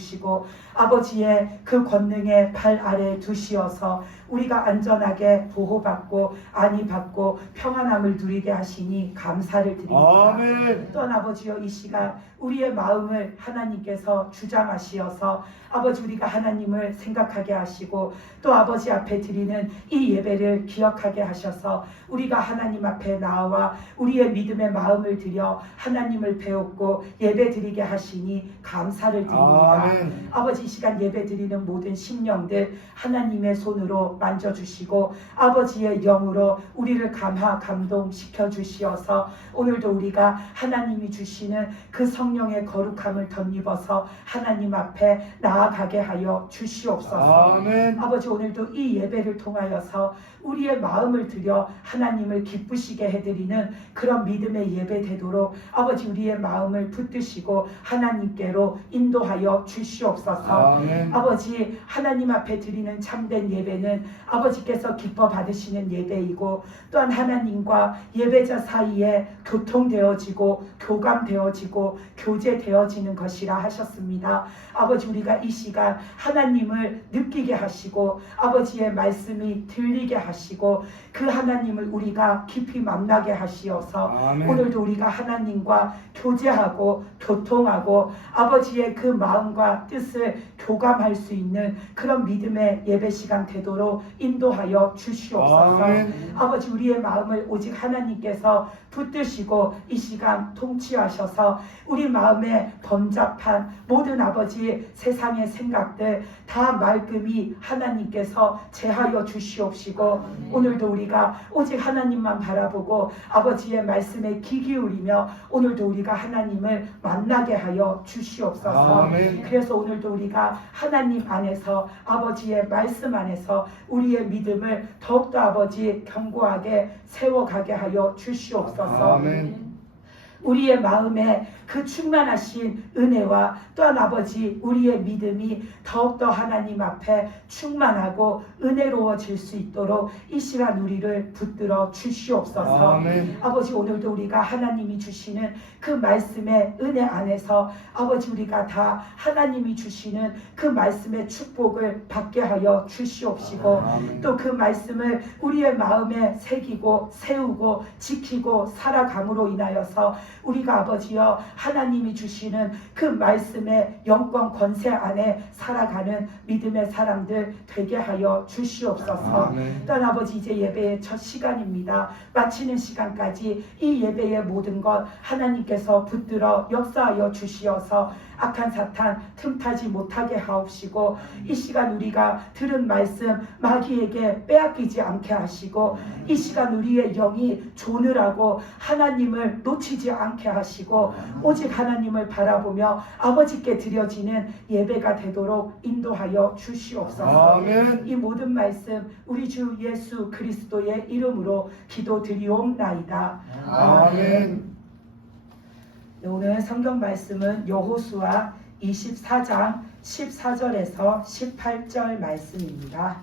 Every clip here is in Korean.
주시고 아버지의 그 권능의 발 아래 두시어서 우리가 안전하게 보호받고 안위받고 평안함을 누리게 하시니 감사를 드립니다. 아멘. 또한 아버지여 이 시간 우리의 마음을 하나님께서 주장하시어서 아버지 우리가 하나님을 생각하게 하시고 또 아버지 앞에 드리는 이 예배를 기억하게 하셔서 우리가 하나님 앞에 나와 우리의 믿음의 마음을 드려 하나님을 배웠고 예배 드리게 하시니 감사를 드립니다. 아멘. 아버지 이 시간 예배 드리는 모든 심령들 하나님의 손으로 만져주시고 아버지의 영으로 우리를 감동시켜 주시어서 오늘도 우리가 하나님이 주시는 그 성령의 거룩함을 덧입어서 하나님 앞에 나아가게 하여 주시옵소서. 아멘. 아버지 오늘도 이 예배를 통하여서 우리의 마음을 들여 하나님을 기쁘시게 해드리는 그런 믿음의 예배 되도록 아버지 우리의 마음을 붙드시고 하나님께로 인도하여 주시옵소서. 아멘. 아버지 하나님 앞에 드리는 참된 예배는 아버지께서 기뻐 받으시는 예배이고 또한 하나님과 예배자 사이에 교통되어지고 교감되어지고 교제되어지는 것이라 하셨습니다. 아버지 우리가 이 시간 하나님을 느끼게 하시고 아버지의 말씀이 들리게 하시고 그 하나님을 우리가 깊이 만나게 하시어서 아멘. 오늘도 우리가 하나님과 교제하고 교통하고 아버지의 그 마음과 뜻을 교감할 수 있는 그런 믿음의 예배 시간 되도록 인도하여 주시옵소서. 아멘. 아버지 우리의 마음을 오직 하나님께서 붙드시고 이 시간 통치하셔서 우리 마음에 번잡한 모든 아버지 세상의 생각들 다 말끔히 하나님께서 제하여 주시옵시고 오늘도 우리가 오직 하나님만 바라보고 아버지의 말씀에 귀 기울이며 오늘도 우리가 하나님을 만나게 하여 주시옵소서. 아멘. 그래서 오늘도 우리가 하나님 안에서 아버지의 말씀 안에서 우리의 믿음을 더욱더 아버지 견고하게 세워가게 하여 주시옵소서. 아멘. 우리의 마음에 그 충만하신 은혜와 또한 아버지 우리의 믿음이 더욱더 하나님 앞에 충만하고 은혜로워질 수 있도록 이 시간 우리를 붙들어 주시옵소서. 아멘. 아버지 오늘도 우리가 하나님이 주시는 그 말씀의 은혜 안에서 아버지 우리가 다 하나님이 주시는 그 말씀의 축복을 받게 하여 주시옵시고 아멘. 또 그 말씀을 우리의 마음에 새기고 세우고 지키고 살아감으로 인하여서 우리가 아버지여 하나님이 주시는 그 말씀의 영권 권세 안에 살아가는 믿음의 사람들 되게 하여 주시옵소서. 아멘. 또한 아버지 이제 예배의 첫 시간입니다. 마치는 시간까지 이 예배의 모든 것 하나님께서 붙들어 역사하여 주시어서 악한 사탄 틈타지 못하게 하옵시고 이 시간 우리가 들은 말씀 마귀에게 빼앗기지 않게 하시고 이 시간 우리의 영이 조느라고 하나님을 놓치지 않게 하시고 오직 하나님을 바라보며 아버지께 드려지는 예배가 되도록 인도하여 주시옵소서. 아멘. 이 모든 말씀 우리 주 예수 그리스도의 이름으로 기도드리옵나이다. 아멘. 네, 오늘 성경 말씀은 여호수아 24장 14절에서 18절 말씀입니다.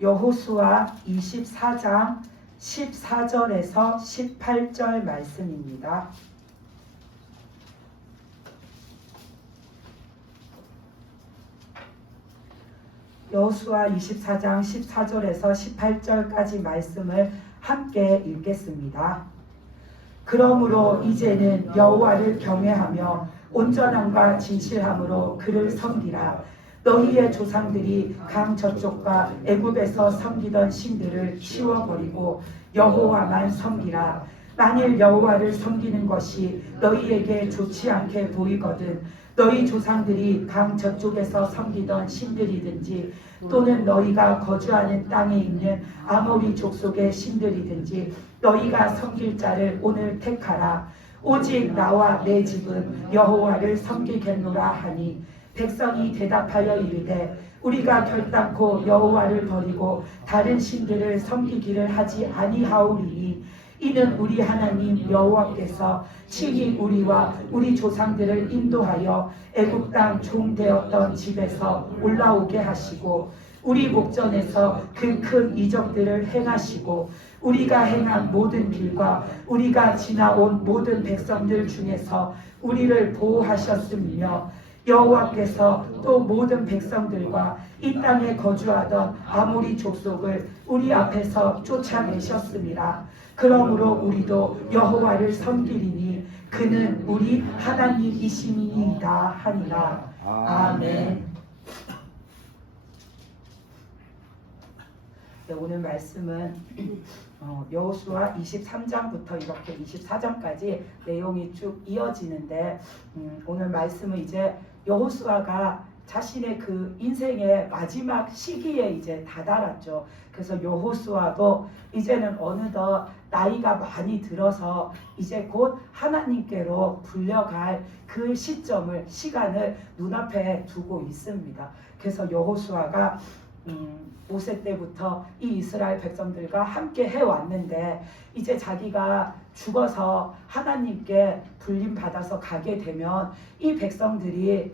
여호수아 24장 14절에서 18절 말씀입니다. 여호수아 24장 14절에서 18절까지 말씀을 함께 읽겠습니다. 그러므로 이제는 여호와를 경외하며 온전함과 진실함으로 그를 섬기라. 너희의 조상들이 강 저쪽과 애굽에서 섬기던 신들을 치워버리고 여호와만 섬기라. 만일 여호와를 섬기는 것이 너희에게 좋지 않게 보이거든 너희 조상들이 강 저쪽에서 섬기던 신들이든지 또는 너희가 거주하는 땅에 있는 아모리 족속의 신들이든지 너희가 섬길 자를 오늘 택하라. 오직 나와 내 집은 여호와를 섬기겠노라 하니 백성이 대답하여 이르되 우리가 결단코 여호와를 버리고 다른 신들을 섬기기를 하지 아니하오리니 이는 우리 하나님 여호와께서 친히 우리와 우리 조상들을 인도하여 애굽 땅 종 되었던 집에서 올라오게 하시고 우리 목전에서 그 큰 이적들을 행하시고 우리가 행한 모든 길과 우리가 지나온 모든 백성들 중에서 우리를 보호하셨으며 여호와께서 또 모든 백성들과 이 땅에 거주하던 아모리 족속을 우리 앞에서 쫓아내셨습니다. 그러므로 우리도 여호와를 섬기리니 그는 우리 하나님이시니이다 하니라. 아멘. 네, 오늘 말씀은 여호수아 23장부터 이렇게 24장까지 내용이 쭉 이어지는데 오늘 말씀은 이제 여호수아가 자신의 그 인생의 마지막 시기에 이제 다다랐죠. 그래서 여호수아도 이제는 어느덧 나이가 많이 들어서 이제 곧 하나님께로 불려갈 그 시간을 눈앞에 두고 있습니다. 그래서 여호수아가 모세 때부터 이 이스라엘 백성들과 함께 해왔는데 이제 자기가 죽어서 하나님께 불림받아서 가게 되면 이 백성들이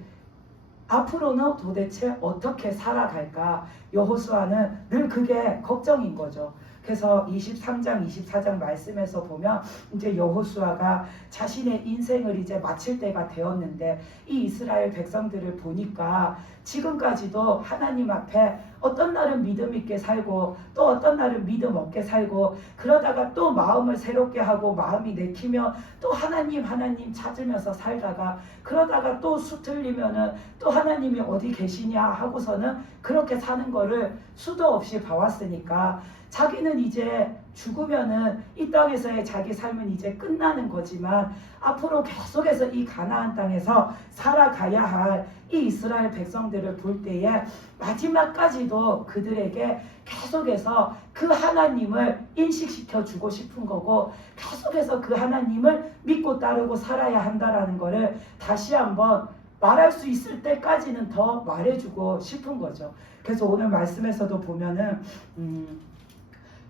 앞으로는 도대체 어떻게 살아갈까? 여호수아는 늘 그게 걱정인 거죠. 그래서 23장, 24장 말씀에서 보면 이제 여호수아가 자신의 인생을 이제 마칠 때가 되었는데 이 이스라엘 백성들을 보니까 지금까지도 하나님 앞에 어떤 날은 믿음 있게 살고 또 어떤 날은 믿음 없게 살고 그러다가 또 마음을 새롭게 하고 마음이 내키면 또 하나님 찾으면서 살다가 그러다가 또 수틀리면은 또 하나님이 어디 계시냐 하고서는 그렇게 사는 거를 수도 없이 봐왔으니까 자기는 이제 죽으면은 이 땅에서의 자기 삶은 이제 끝나는 거지만 앞으로 계속해서 이 가나안 땅에서 살아가야 할 이 이스라엘 백성들을 볼 때에 마지막까지도 그들에게 계속해서 그 하나님을 인식시켜 주고 싶은 거고 계속해서 그 하나님을 믿고 따르고 살아야 한다라는 거를 다시 한번 말할 수 있을 때까지는 더 말해주고 싶은 거죠. 그래서 오늘 말씀에서도 보면은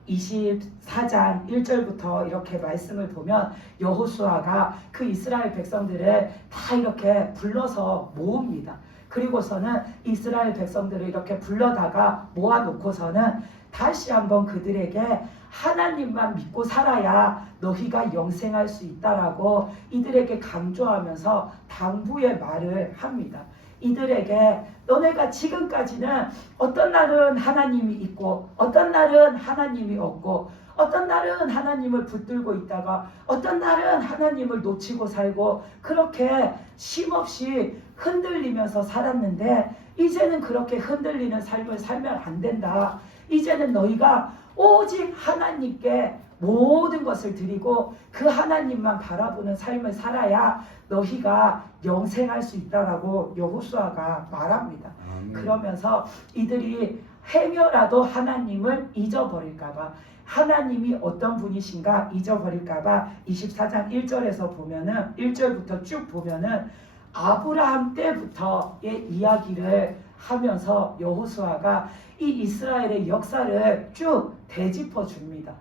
24장 1절부터 이렇게 말씀을 보면 여호수아가 그 이스라엘 백성들을 다 이렇게 불러서 모읍니다. 그리고서는 이스라엘 백성들을 이렇게 불러다가 모아놓고서는 다시 한번 그들에게 하나님만 믿고 살아야 너희가 영생할 수 있다라고 이들에게 강조하면서 당부의 말을 합니다. 이들에게 너네가 지금까지는 어떤 날은 하나님이 있고 어떤 날은 하나님이 없고 어떤 날은 하나님을 붙들고 있다가 어떤 날은 하나님을 놓치고 살고 그렇게 쉼없이 흔들리면서 살았는데 이제는 그렇게 흔들리는 삶을 살면 안 된다. 이제는 너희가 오직 하나님께 모든 것을 드리고 그 하나님만 바라보는 삶을 살아야 너희가 영생할 수 있다라고 여호수아가 말합니다. 그러면서 이들이 행여라도 하나님을 잊어버릴까봐 하나님이 어떤 분이신가 잊어버릴까봐 24장 1절에서 보면은 1절부터 쭉 보면은 아브라함 때부터의 이야기를 하면서 여호수아가 이 이스라엘의 역사를 쭉 되짚어 줍니다.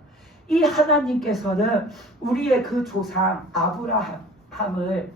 이 하나님께서는 우리의 그 조상 아브라함을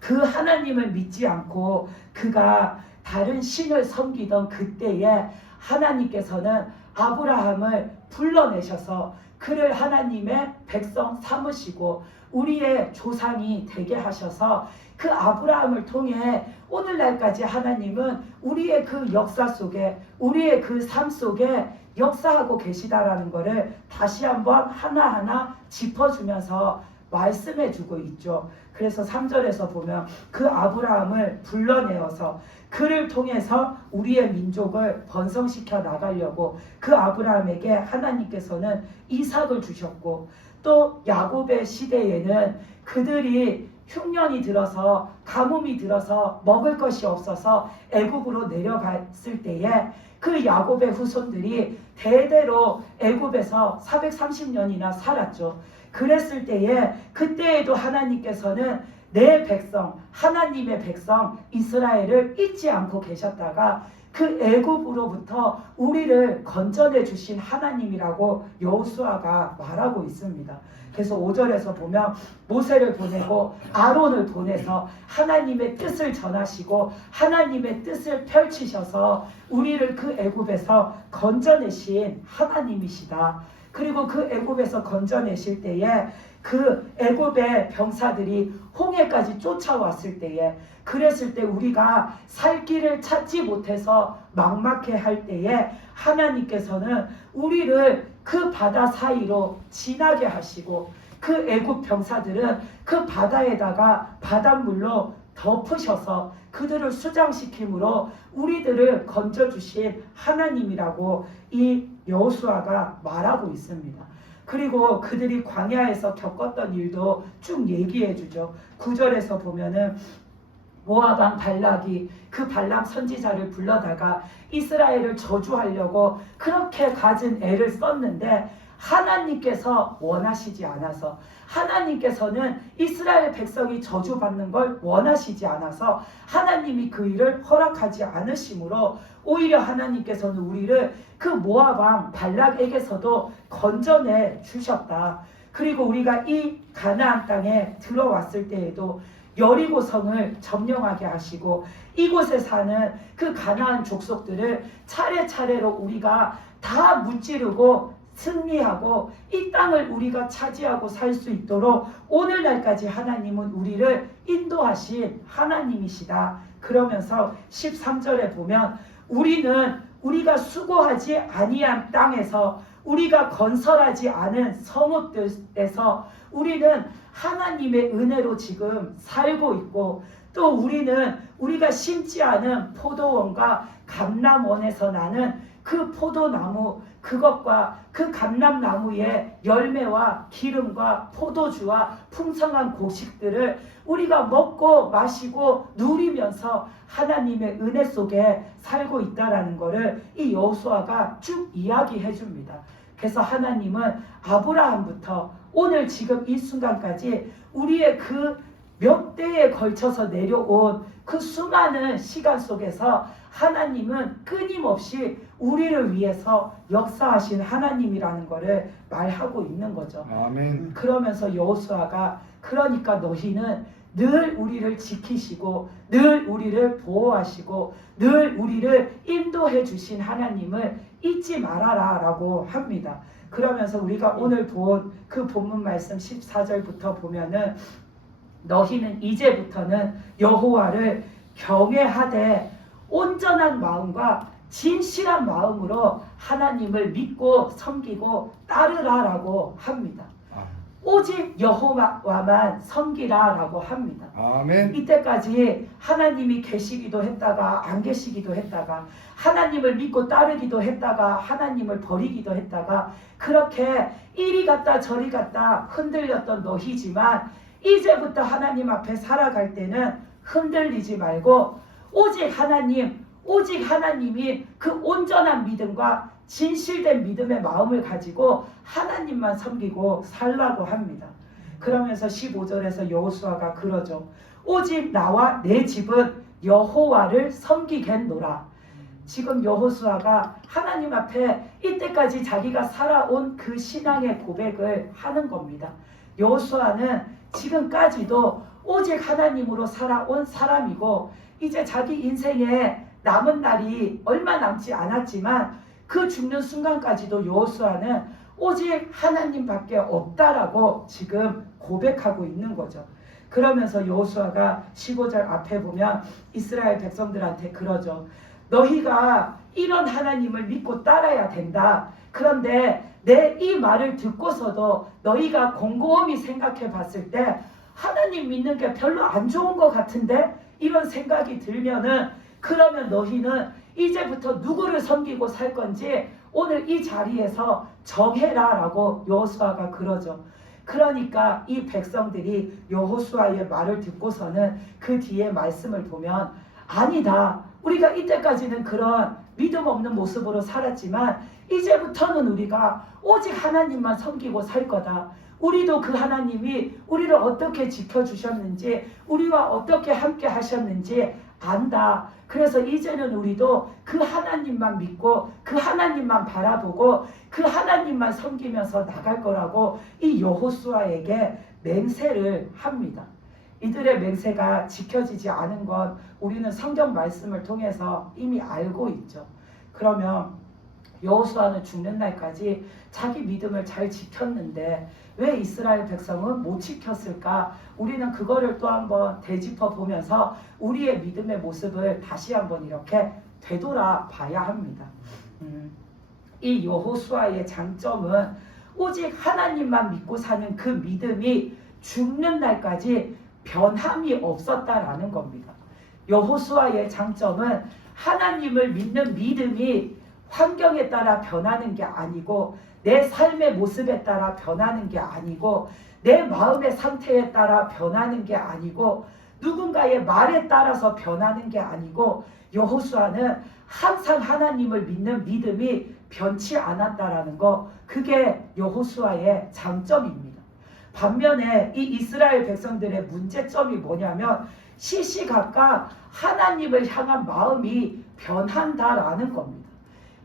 그 하나님을 믿지 않고 그가 다른 신을 섬기던 그때에 하나님께서는 아브라함을 불러내셔서 그를 하나님의 백성 삼으시고 우리의 조상이 되게 하셔서 그 아브라함을 통해 오늘날까지 하나님은 우리의 그 역사 속에 우리의 그 삶 속에 역사하고 계시다라는 것을 다시 한번 하나하나 짚어주면서 말씀해주고 있죠. 그래서 3절에서 보면 그 아브라함을 불러내어서 그를 통해서 우리의 민족을 번성시켜 나가려고 그 아브라함에게 하나님께서는 이삭을 주셨고 또 야곱의 시대에는 그들이 흉년이 들어서 가뭄이 들어서 먹을 것이 없어서 애굽으로 내려갔을 때에 그 야곱의 후손들이 대대로 애굽에서 430년이나 살았죠. 그랬을 때에 그때에도 하나님께서는 내 백성, 하나님의 백성 이스라엘을 잊지 않고 계셨다가 그 애굽으로부터 우리를 건져내 주신 하나님이라고 여호수아가 말하고 있습니다. 그래서 5절에서 보면 모세를 보내고 아론을 보내서 하나님의 뜻을 전하시고 하나님의 뜻을 펼치셔서 우리를 그 애굽에서 건져내신 하나님이시다. 그리고 그 애굽에서 건져내실 때에 그 애굽의 병사들이 홍해까지 쫓아왔을 때에, 그랬을 때 우리가 살 길을 찾지 못해서 막막해 할 때에 하나님께서는 우리를 그 바다 사이로 지나게 하시고, 그 애굽 병사들은 그 바다에다가 바닷물로 덮으셔서 그들을 수장시킴으로 우리들을 건져주신 하나님이라고 이 여호수아가 말하고 있습니다. 그리고 그들이 광야에서 겪었던 일도 쭉 얘기해 주죠. 9절에서 보면은 모압 왕 발락이 그 발람 선지자를 불러다가 이스라엘을 저주하려고 그렇게 갖은 애를 썼는데, 하나님께서 원하시지 않아서, 하나님께서는 이스라엘 백성이 저주받는 걸 원하시지 않아서 하나님이 그 일을 허락하지 않으시므로 오히려 하나님께서는 우리를 그 모압 왕 발락에게서도 건져내 주셨다. 그리고 우리가 이 가나안 땅에 들어왔을 때에도 여리고성을 점령하게 하시고 이곳에 사는 그 가나안 족속들을 차례차례로 우리가 다 무찌르고 승리하고 이 땅을 우리가 차지하고 살 수 있도록 오늘날까지 하나님은 우리를 인도하신 하나님이시다. 그러면서 13절에 보면 우리는 우리가 수고하지 아니한 땅에서, 우리가 건설하지 않은 성읍들에서 우리는 하나님의 은혜로 지금 살고 있고, 또 우리는 우리가 심지 않은 포도원과 감람원에서 나는 그 포도나무, 그것과 그 감람나무의 열매와 기름과 포도주와 풍성한 곡식들을 우리가 먹고 마시고 누리면서 하나님의 은혜 속에 살고 있다라는 것을 이 여호수아가 쭉 이야기해 줍니다. 그래서 하나님은 아브라함부터 오늘 지금 이 순간까지 우리의 그 몇 대에 걸쳐서 내려온 그 수많은 시간 속에서 하나님은 끊임없이 우리를 위해서 역사하신 하나님이라는 것을 말하고 있는 거죠. 아멘. 그러면서 여호수아가, 그러니까 너희는 늘 우리를 지키시고 늘 우리를 보호하시고 늘 우리를 인도해 주신 하나님을 잊지 말아라 라고 합니다. 그러면서 우리가 오늘 본 그 본문 말씀 14절부터 보면은 너희는 이제부터는 여호와를 경외하되 온전한 마음과 진실한 마음으로 하나님을 믿고 섬기고 따르라라고 합니다. 오직 여호와만 섬기라라고 합니다. 아멘. 이때까지 하나님이 계시기도 했다가 안 계시기도 했다가, 하나님을 믿고 따르기도 했다가 하나님을 버리기도 했다가, 그렇게 이리 갔다 저리 갔다 흔들렸던 너희지만 이제부터 하나님 앞에 살아갈 때는 흔들리지 말고 오직 하나님, 오직 하나님이 그 온전한 믿음과 진실된 믿음의 마음을 가지고 하나님만 섬기고 살라고 합니다. 그러면서 15절에서 여호수아가 그러죠. 오직 나와 내 집은 여호와를 섬기겠노라. 지금 여호수아가 하나님 앞에 이때까지 자기가 살아온 그 신앙의 고백을 하는 겁니다. 여호수아는 지금까지도 오직 하나님으로 살아온 사람이고, 이제 자기 인생에 남은 날이 얼마 남지 않았지만 그 죽는 순간까지도 여호수아는 오직 하나님밖에 없다라고 지금 고백하고 있는 거죠. 그러면서 여호수아가 15절 앞에 보면 이스라엘 백성들한테 그러죠. 너희가 이런 하나님을 믿고 따라야 된다. 그런데 내 이 말을 듣고서도 너희가 곰곰이 생각해 봤을 때 하나님 믿는 게 별로 안 좋은 것 같은데, 이런 생각이 들면은 그러면 너희는 이제부터 누구를 섬기고 살 건지 오늘 이 자리에서 정해라 라고 여호수아가 그러죠. 그러니까 이 백성들이 여호수아의 말을 듣고서는 그 뒤에 말씀을 보면, 아니다, 우리가 이때까지는 그런 믿음 없는 모습으로 살았지만 이제부터는 우리가 오직 하나님만 섬기고 살 거다. 우리도 그 하나님이 우리를 어떻게 지켜주셨는지, 우리와 어떻게 함께 하셨는지 안다. 그래서 이제는 우리도 그 하나님만 믿고 그 하나님만 바라보고 그 하나님만 섬기면서 나갈 거라고 이 여호수아에게 맹세를 합니다. 이들의 맹세가 지켜지지 않은 건 우리는 성경 말씀을 통해서 이미 알고 있죠. 그러면 여호수아는 죽는 날까지 자기 믿음을 잘 지켰는데 왜 이스라엘 백성은 못 지켰을까? 우리는 그거를 또 한번 되짚어 보면서 우리의 믿음의 모습을 다시 한번 이렇게 되돌아봐야 합니다. 이 여호수아의 장점은 오직 하나님만 믿고 사는 그 믿음이 죽는 날까지 변함이 없었다라는 겁니다. 여호수아의 장점은 하나님을 믿는 믿음이 환경에 따라 변하는 게 아니고 내 삶의 모습에 따라 변하는 게 아니고 내 마음의 상태에 따라 변하는 게 아니고 누군가의 말에 따라서 변하는 게 아니고 여호수아는 항상 하나님을 믿는 믿음이 변치 않았다라는 거, 그게 여호수아의 장점입니다. 반면에 이 이스라엘 백성들의 문제점이 뭐냐면 시시각각 하나님을 향한 마음이 변한다라는 겁니다.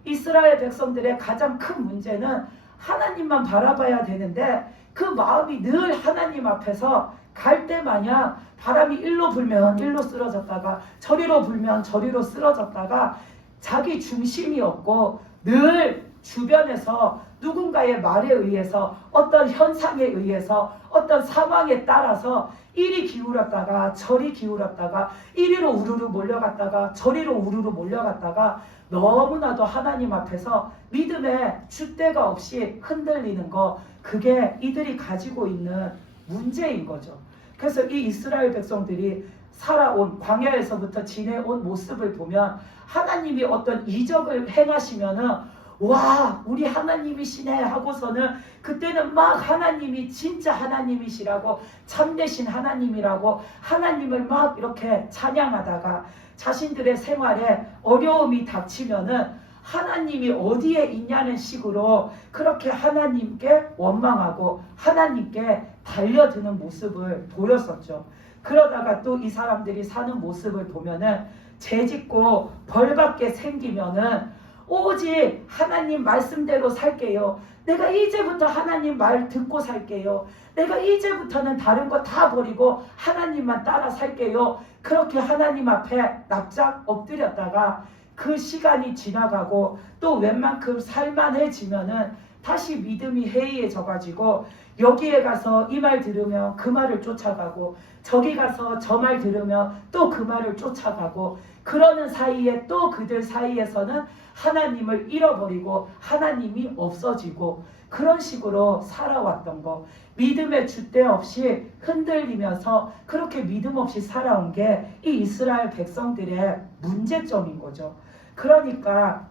이스라엘 백성들의 가장 큰 문제는 하나님만 바라봐야 되는데 그 마음이 늘 하나님 앞에서 갈대마냥 바람이 일로 불면 일로 쓰러졌다가 저리로 불면 저리로 쓰러졌다가 자기 중심이 없고 늘 주변에서 누군가의 말에 의해서 어떤 현상에 의해서 어떤 상황에 따라서 이리 기울었다가 저리 기울었다가 이리로 우르르 몰려갔다가 저리로 우르르 몰려갔다가 너무나도 하나님 앞에서 믿음의 줏대가 없이 흔들리는 거, 그게 이들이 가지고 있는 문제인 거죠. 그래서 이 이스라엘 백성들이 살아온 광야에서부터 지내온 모습을 보면 하나님이 어떤 이적을 행하시면은 와 우리 하나님이시네 하고서는 그때는 막 하나님이 진짜 하나님이시라고 참되신 하나님이라고 하나님을 막 이렇게 찬양하다가 자신들의 생활에 어려움이 닥치면은 하나님이 어디에 있냐는 식으로 그렇게 하나님께 원망하고 하나님께 달려드는 모습을 보였었죠. 그러다가 또 이 사람들이 사는 모습을 보면은 죄짓고 벌받게 생기면은 오직 하나님 말씀대로 살게요. 내가 이제부터 하나님 말 듣고 살게요. 내가 이제부터는 다른 거 다 버리고 하나님만 따라 살게요. 그렇게 하나님 앞에 납작 엎드렸다가 그 시간이 지나가고 또 웬만큼 살만해지면은 다시 믿음이 해이해져 가지고 여기에 가서 이 말 들으면 그 말을 쫓아가고 저기 가서 저 말 들으면 또 그 말을 쫓아가고 그러는 사이에 또 그들 사이에서는 하나님을 잃어버리고 하나님이 없어지고 그런 식으로 살아왔던 거, 믿음의 줏대 없이 흔들리면서 그렇게 믿음 없이 살아온 게 이 이스라엘 백성들의 문제점인 거죠. 그러니까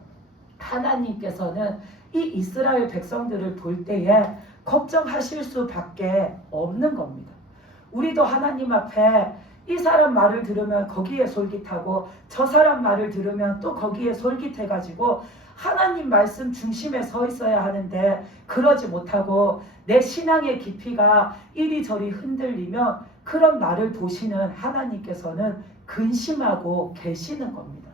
하나님께서는 이 이스라엘 백성들을 볼 때에 걱정하실 수밖에 없는 겁니다. 우리도 하나님 앞에 이 사람 말을 들으면 거기에 솔깃하고 저 사람 말을 들으면 또 거기에 솔깃해가지고 하나님 말씀 중심에 서 있어야 하는데 그러지 못하고 내 신앙의 깊이가 이리저리 흔들리면 그런 나를 보시는 하나님께서는 근심하고 계시는 겁니다.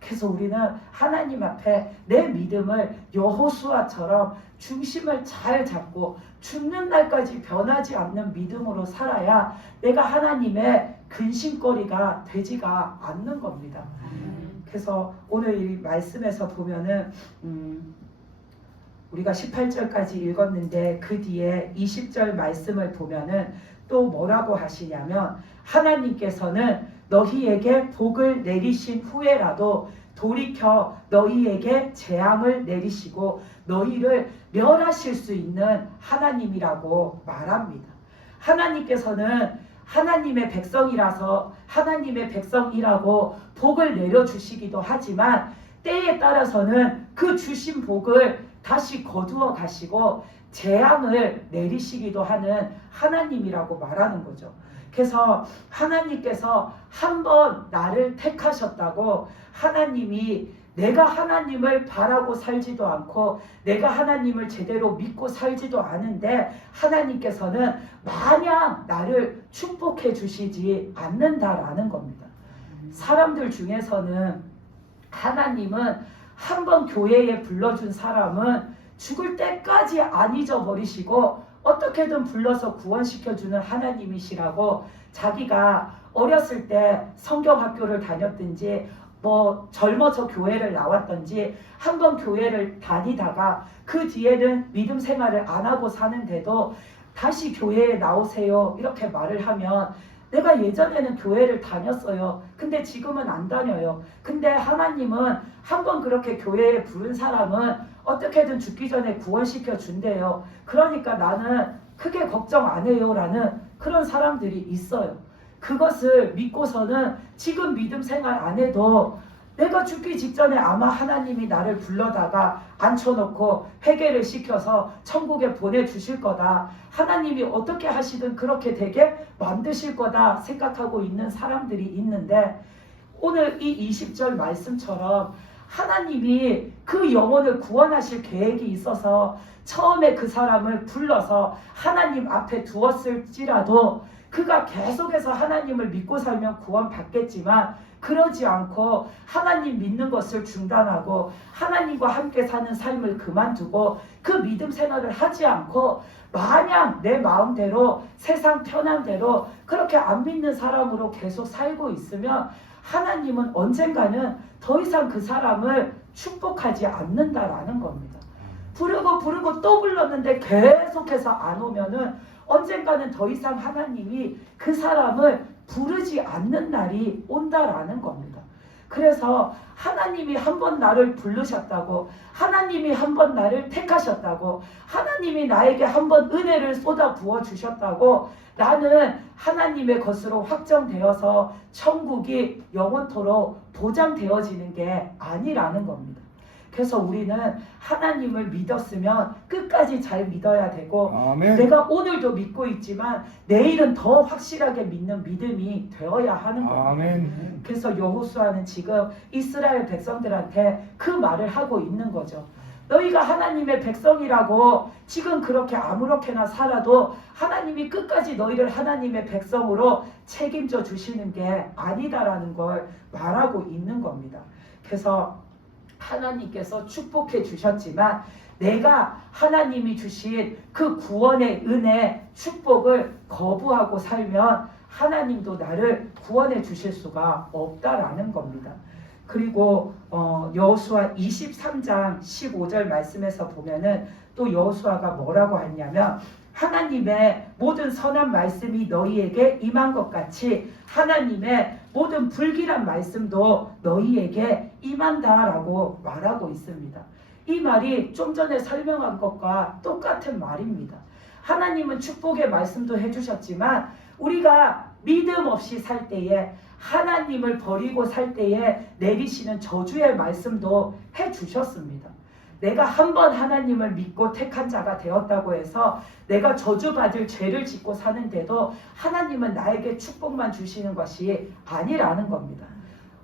그래서 우리는 하나님 앞에 내 믿음을 여호수아처럼 중심을 잘 잡고 죽는 날까지 변하지 않는 믿음으로 살아야 내가 하나님의 근심거리가 되지가 않는 겁니다. 그래서 오늘 이 말씀에서 보면은 우리가 18절까지 읽었는데 그 뒤에 20절 말씀을 보면은 또 뭐라고 하시냐면 하나님께서는 너희에게 복을 내리신 후에라도 돌이켜 너희에게 재앙을 내리시고 너희를 멸하실 수 있는 하나님이라고 말합니다. 하나님께서는 하나님의 백성이라서 하나님의 백성이라고 복을 내려주시기도 하지만 때에 따라서는 그 주신 복을 다시 거두어 가시고 재앙을 내리시기도 하는 하나님이라고 말하는 거죠. 그래서 하나님께서 한번 나를 택하셨다고 하나님이 내가 하나님을 바라고 살지도 않고 내가 하나님을 제대로 믿고 살지도 않은데 하나님께서는 마냥 나를 축복해 주시지 않는다라는 겁니다. 사람들 중에서는 하나님은 한번 교회에 불러준 사람은 죽을 때까지 안 잊어버리시고 어떻게든 불러서 구원시켜주는 하나님이시라고 자기가 어렸을 때 성경학교를 다녔든지 뭐 젊어서 교회를 나왔던지 한번 교회를 다니다가 그 뒤에는 믿음 생활을 안 하고 사는데도 다시 교회에 나오세요 이렇게 말을 하면 내가 예전에는 교회를 다녔어요. 근데 지금은 안 다녀요. 근데 하나님은 한번 그렇게 교회에 부른 사람은 어떻게든 죽기 전에 구원시켜 준대요. 그러니까 나는 크게 걱정 안 해요 라는 그런 사람들이 있어요. 그것을 믿고서는 지금 믿음 생활 안 해도 내가 죽기 직전에 아마 하나님이 나를 불러다가 앉혀놓고 회개를 시켜서 천국에 보내주실 거다. 하나님이 어떻게 하시든 그렇게 되게 만드실 거다 생각하고 있는 사람들이 있는데 오늘 이 20절 말씀처럼 하나님이 그 영혼을 구원하실 계획이 있어서 처음에 그 사람을 불러서 하나님 앞에 두었을지라도 그가 계속해서 하나님을 믿고 살면 구원받겠지만 그러지 않고 하나님 믿는 것을 중단하고 하나님과 함께 사는 삶을 그만두고 그 믿음 생활을 하지 않고 마냥 내 마음대로 세상 편한 대로 그렇게 안 믿는 사람으로 계속 살고 있으면 하나님은 언젠가는 더 이상 그 사람을 축복하지 않는다라는 겁니다. 부르고 또 불렀는데 계속해서 안 오면은 언젠가는 더 이상 하나님이 그 사람을 부르지 않는 날이 온다라는 겁니다. 그래서 하나님이 한 번 나를 부르셨다고, 하나님이 한 번 나를 택하셨다고, 하나님이 나에게 한 번 은혜를 쏟아 부어 주셨다고 나는 하나님의 것으로 확정되어서 천국이 영원토록 보장되어지는 게 아니라는 겁니다. 그래서 우리는 하나님을 믿었으면 끝까지 잘 믿어야 되고 아멘. 내가 오늘도 믿고 있지만 내일은 더 확실하게 믿는 믿음이 되어야 하는 겁니다. 아멘. 그래서 여호수아는 지금 이스라엘 백성들한테 그 말을 하고 있는 거죠. 너희가 하나님의 백성이라고 지금 그렇게 아무렇게나 살아도 하나님이 끝까지 너희를 하나님의 백성으로 책임져 주시는 게 아니다라는 걸 말하고 있는 겁니다. 그래서 하나님께서 축복해 주셨지만 내가 하나님이 주신 그 구원의 은혜, 축복을 거부하고 살면 하나님도 나를 구원해 주실 수가 없다라는 겁니다. 그리고 여호수아 23장 15절 말씀에서 보면은 또 여호수아가 뭐라고 했냐면 하나님의 모든 선한 말씀이 너희에게 임한 것 같이 하나님의 모든 불길한 말씀도 너희에게 임한다라고 말하고 있습니다. 이 말이 좀 전에 설명한 것과 똑같은 말입니다. 하나님은 축복의 말씀도 해주셨지만 우리가 믿음 없이 살 때에 하나님을 버리고 살 때에 내리시는 저주의 말씀도 해주셨습니다. 내가 한 번 하나님을 믿고 택한 자가 되었다고 해서 내가 저주받을 죄를 짓고 사는데도 하나님은 나에게 축복만 주시는 것이 아니라는 겁니다.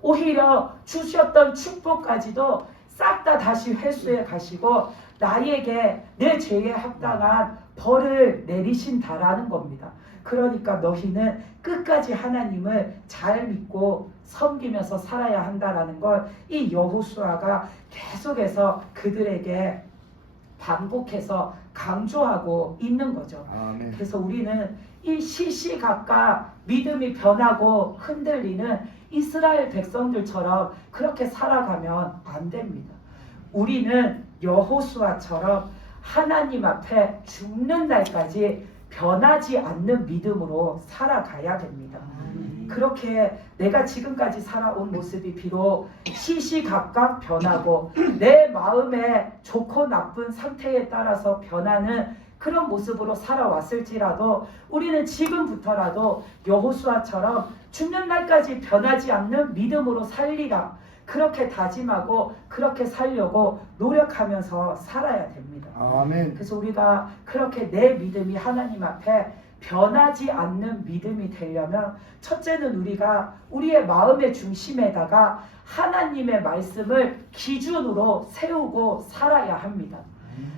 오히려 주셨던 축복까지도 싹 다 다시 회수해 가시고 나에게 내 죄에 합당한 벌을 내리신다라는 겁니다. 그러니까 너희는 끝까지 하나님을 잘 믿고 섬기면서 살아야 한다라는 걸 이 여호수아가 계속해서 그들에게 반복해서 강조하고 있는 거죠. 아멘. 그래서 우리는 이 시시각각 믿음이 변하고 흔들리는 이스라엘 백성들처럼 그렇게 살아가면 안 됩니다. 우리는 여호수아처럼 하나님 앞에 죽는 날까지 변하지 않는 믿음으로 살아가야 됩니다. 그렇게 내가 지금까지 살아온 모습이 비록 시시각각 변하고 내 마음의 좋고 나쁜 상태에 따라서 변하는 그런 모습으로 살아왔을지라도 우리는 지금부터라도 여호수아처럼 죽는 날까지 변하지 않는 믿음으로 살리라, 그렇게 다짐하고 그렇게 살려고 노력하면서 살아야 됩니다. 아멘. 그래서 우리가 그렇게 내 믿음이 하나님 앞에 변하지 않는 믿음이 되려면 첫째는 우리가 우리의 마음의 중심에다가 하나님의 말씀을 기준으로 세우고 살아야 합니다.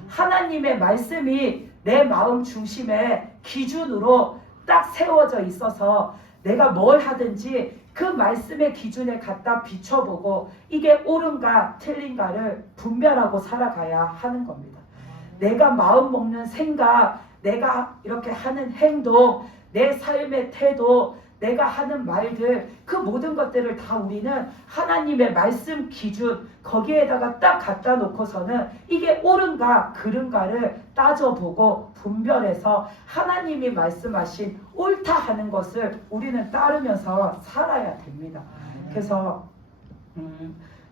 하나님의 말씀이 내 마음 중심에 기준으로 딱 세워져 있어서 내가 뭘 하든지 그 말씀의 기준에 갖다 비춰보고 이게 옳은가 틀린가를 분별하고 살아가야 하는 겁니다. 내가 마음 먹는 생각, 내가 이렇게 하는 행동, 내 삶의 태도, 내가 하는 말들, 그 모든 것들을 다 우리는 하나님의 말씀 기준 거기에다가 딱 갖다 놓고서는 이게 옳은가 그른가를 따져보고 분별해서 하나님이 말씀하신 옳다 하는 것을 우리는 따르면서 살아야 됩니다. 그래서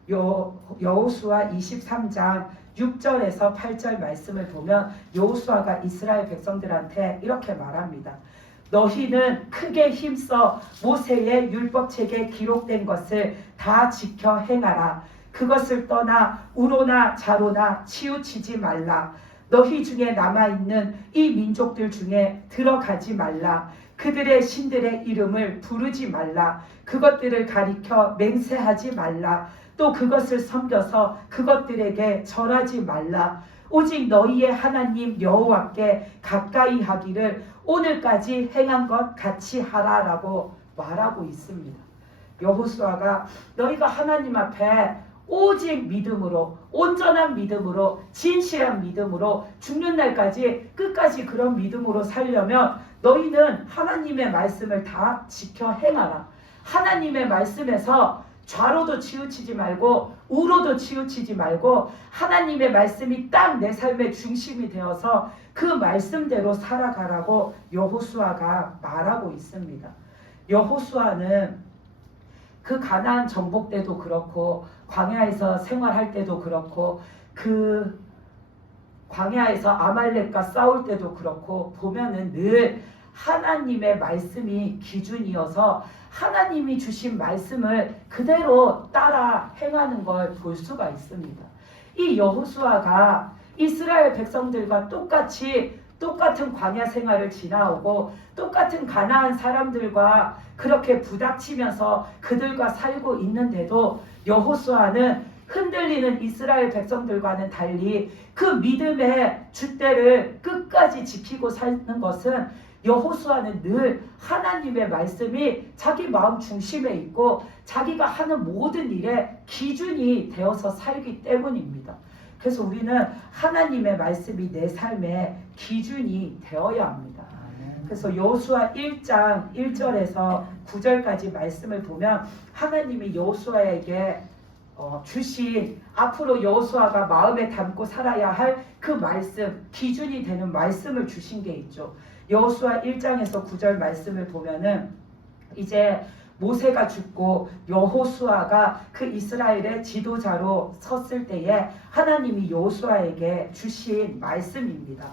여호수아 23장 6절에서 8절 말씀을 보면 여호수아가 이스라엘 백성들한테 이렇게 말합니다. 너희는 크게 힘써 모세의 율법책에 기록된 것을 다 지켜 행하라. 그것을 떠나 우로나 자로나 치우치지 말라. 너희 중에 남아있는 이 민족들 중에 들어가지 말라. 그들의 신들의 이름을 부르지 말라. 그것들을 가리켜 맹세하지 말라. 또 그것을 섬겨서 그것들에게 절하지 말라. 오직 너희의 하나님 여호와께 가까이 하기를 오늘까지 행한 것 같이 하라라고 말하고 있습니다. 여호수아가 너희가 하나님 앞에 오직 믿음으로, 온전한 믿음으로, 진실한 믿음으로 죽는 날까지 끝까지 그런 믿음으로 살려면 너희는 하나님의 말씀을 다 지켜 행하라. 하나님의 말씀에서 좌로도 치우치지 말고 우로도 치우치지 말고 하나님의 말씀이 딱 내 삶의 중심이 되어서 그 말씀대로 살아가라고 여호수아가 말하고 있습니다. 여호수아는 그 가나안 정복 때도 그렇고 광야에서 생활할 때도 그렇고 그 광야에서 아말렉과 싸울 때도 그렇고 보면은 늘 하나님의 말씀이 기준이어서 하나님이 주신 말씀을 그대로 따라 행하는 걸 볼 수가 있습니다. 이 여호수아가 이스라엘 백성들과 똑같은 광야 생활을 지나오고 똑같은 가나안 사람들과 그렇게 부닥치면서 그들과 살고 있는데도 여호수아는 흔들리는 이스라엘 백성들과는 달리 그 믿음의 줏대를 끝까지 지키고 사는 것은 여호수아는 늘 하나님의 말씀이 자기 마음 중심에 있고 자기가 하는 모든 일에 기준이 되어서 살기 때문입니다. 그래서 우리는 하나님의 말씀이 내 삶의 기준이 되어야 합니다. 그래서 여호수아 1장 1절에서 9절까지 말씀을 보면 하나님이 여호수아에게 주신 앞으로 여호수아가 마음에 담고 살아야 할 그 말씀, 기준이 되는 말씀을 주신 게 있죠. 여호수아 1장에서 9절 말씀을 보면은 이제 모세가 죽고 여호수아가 그 이스라엘의 지도자로 섰을 때에 하나님이 여호수아에게 주신 말씀입니다.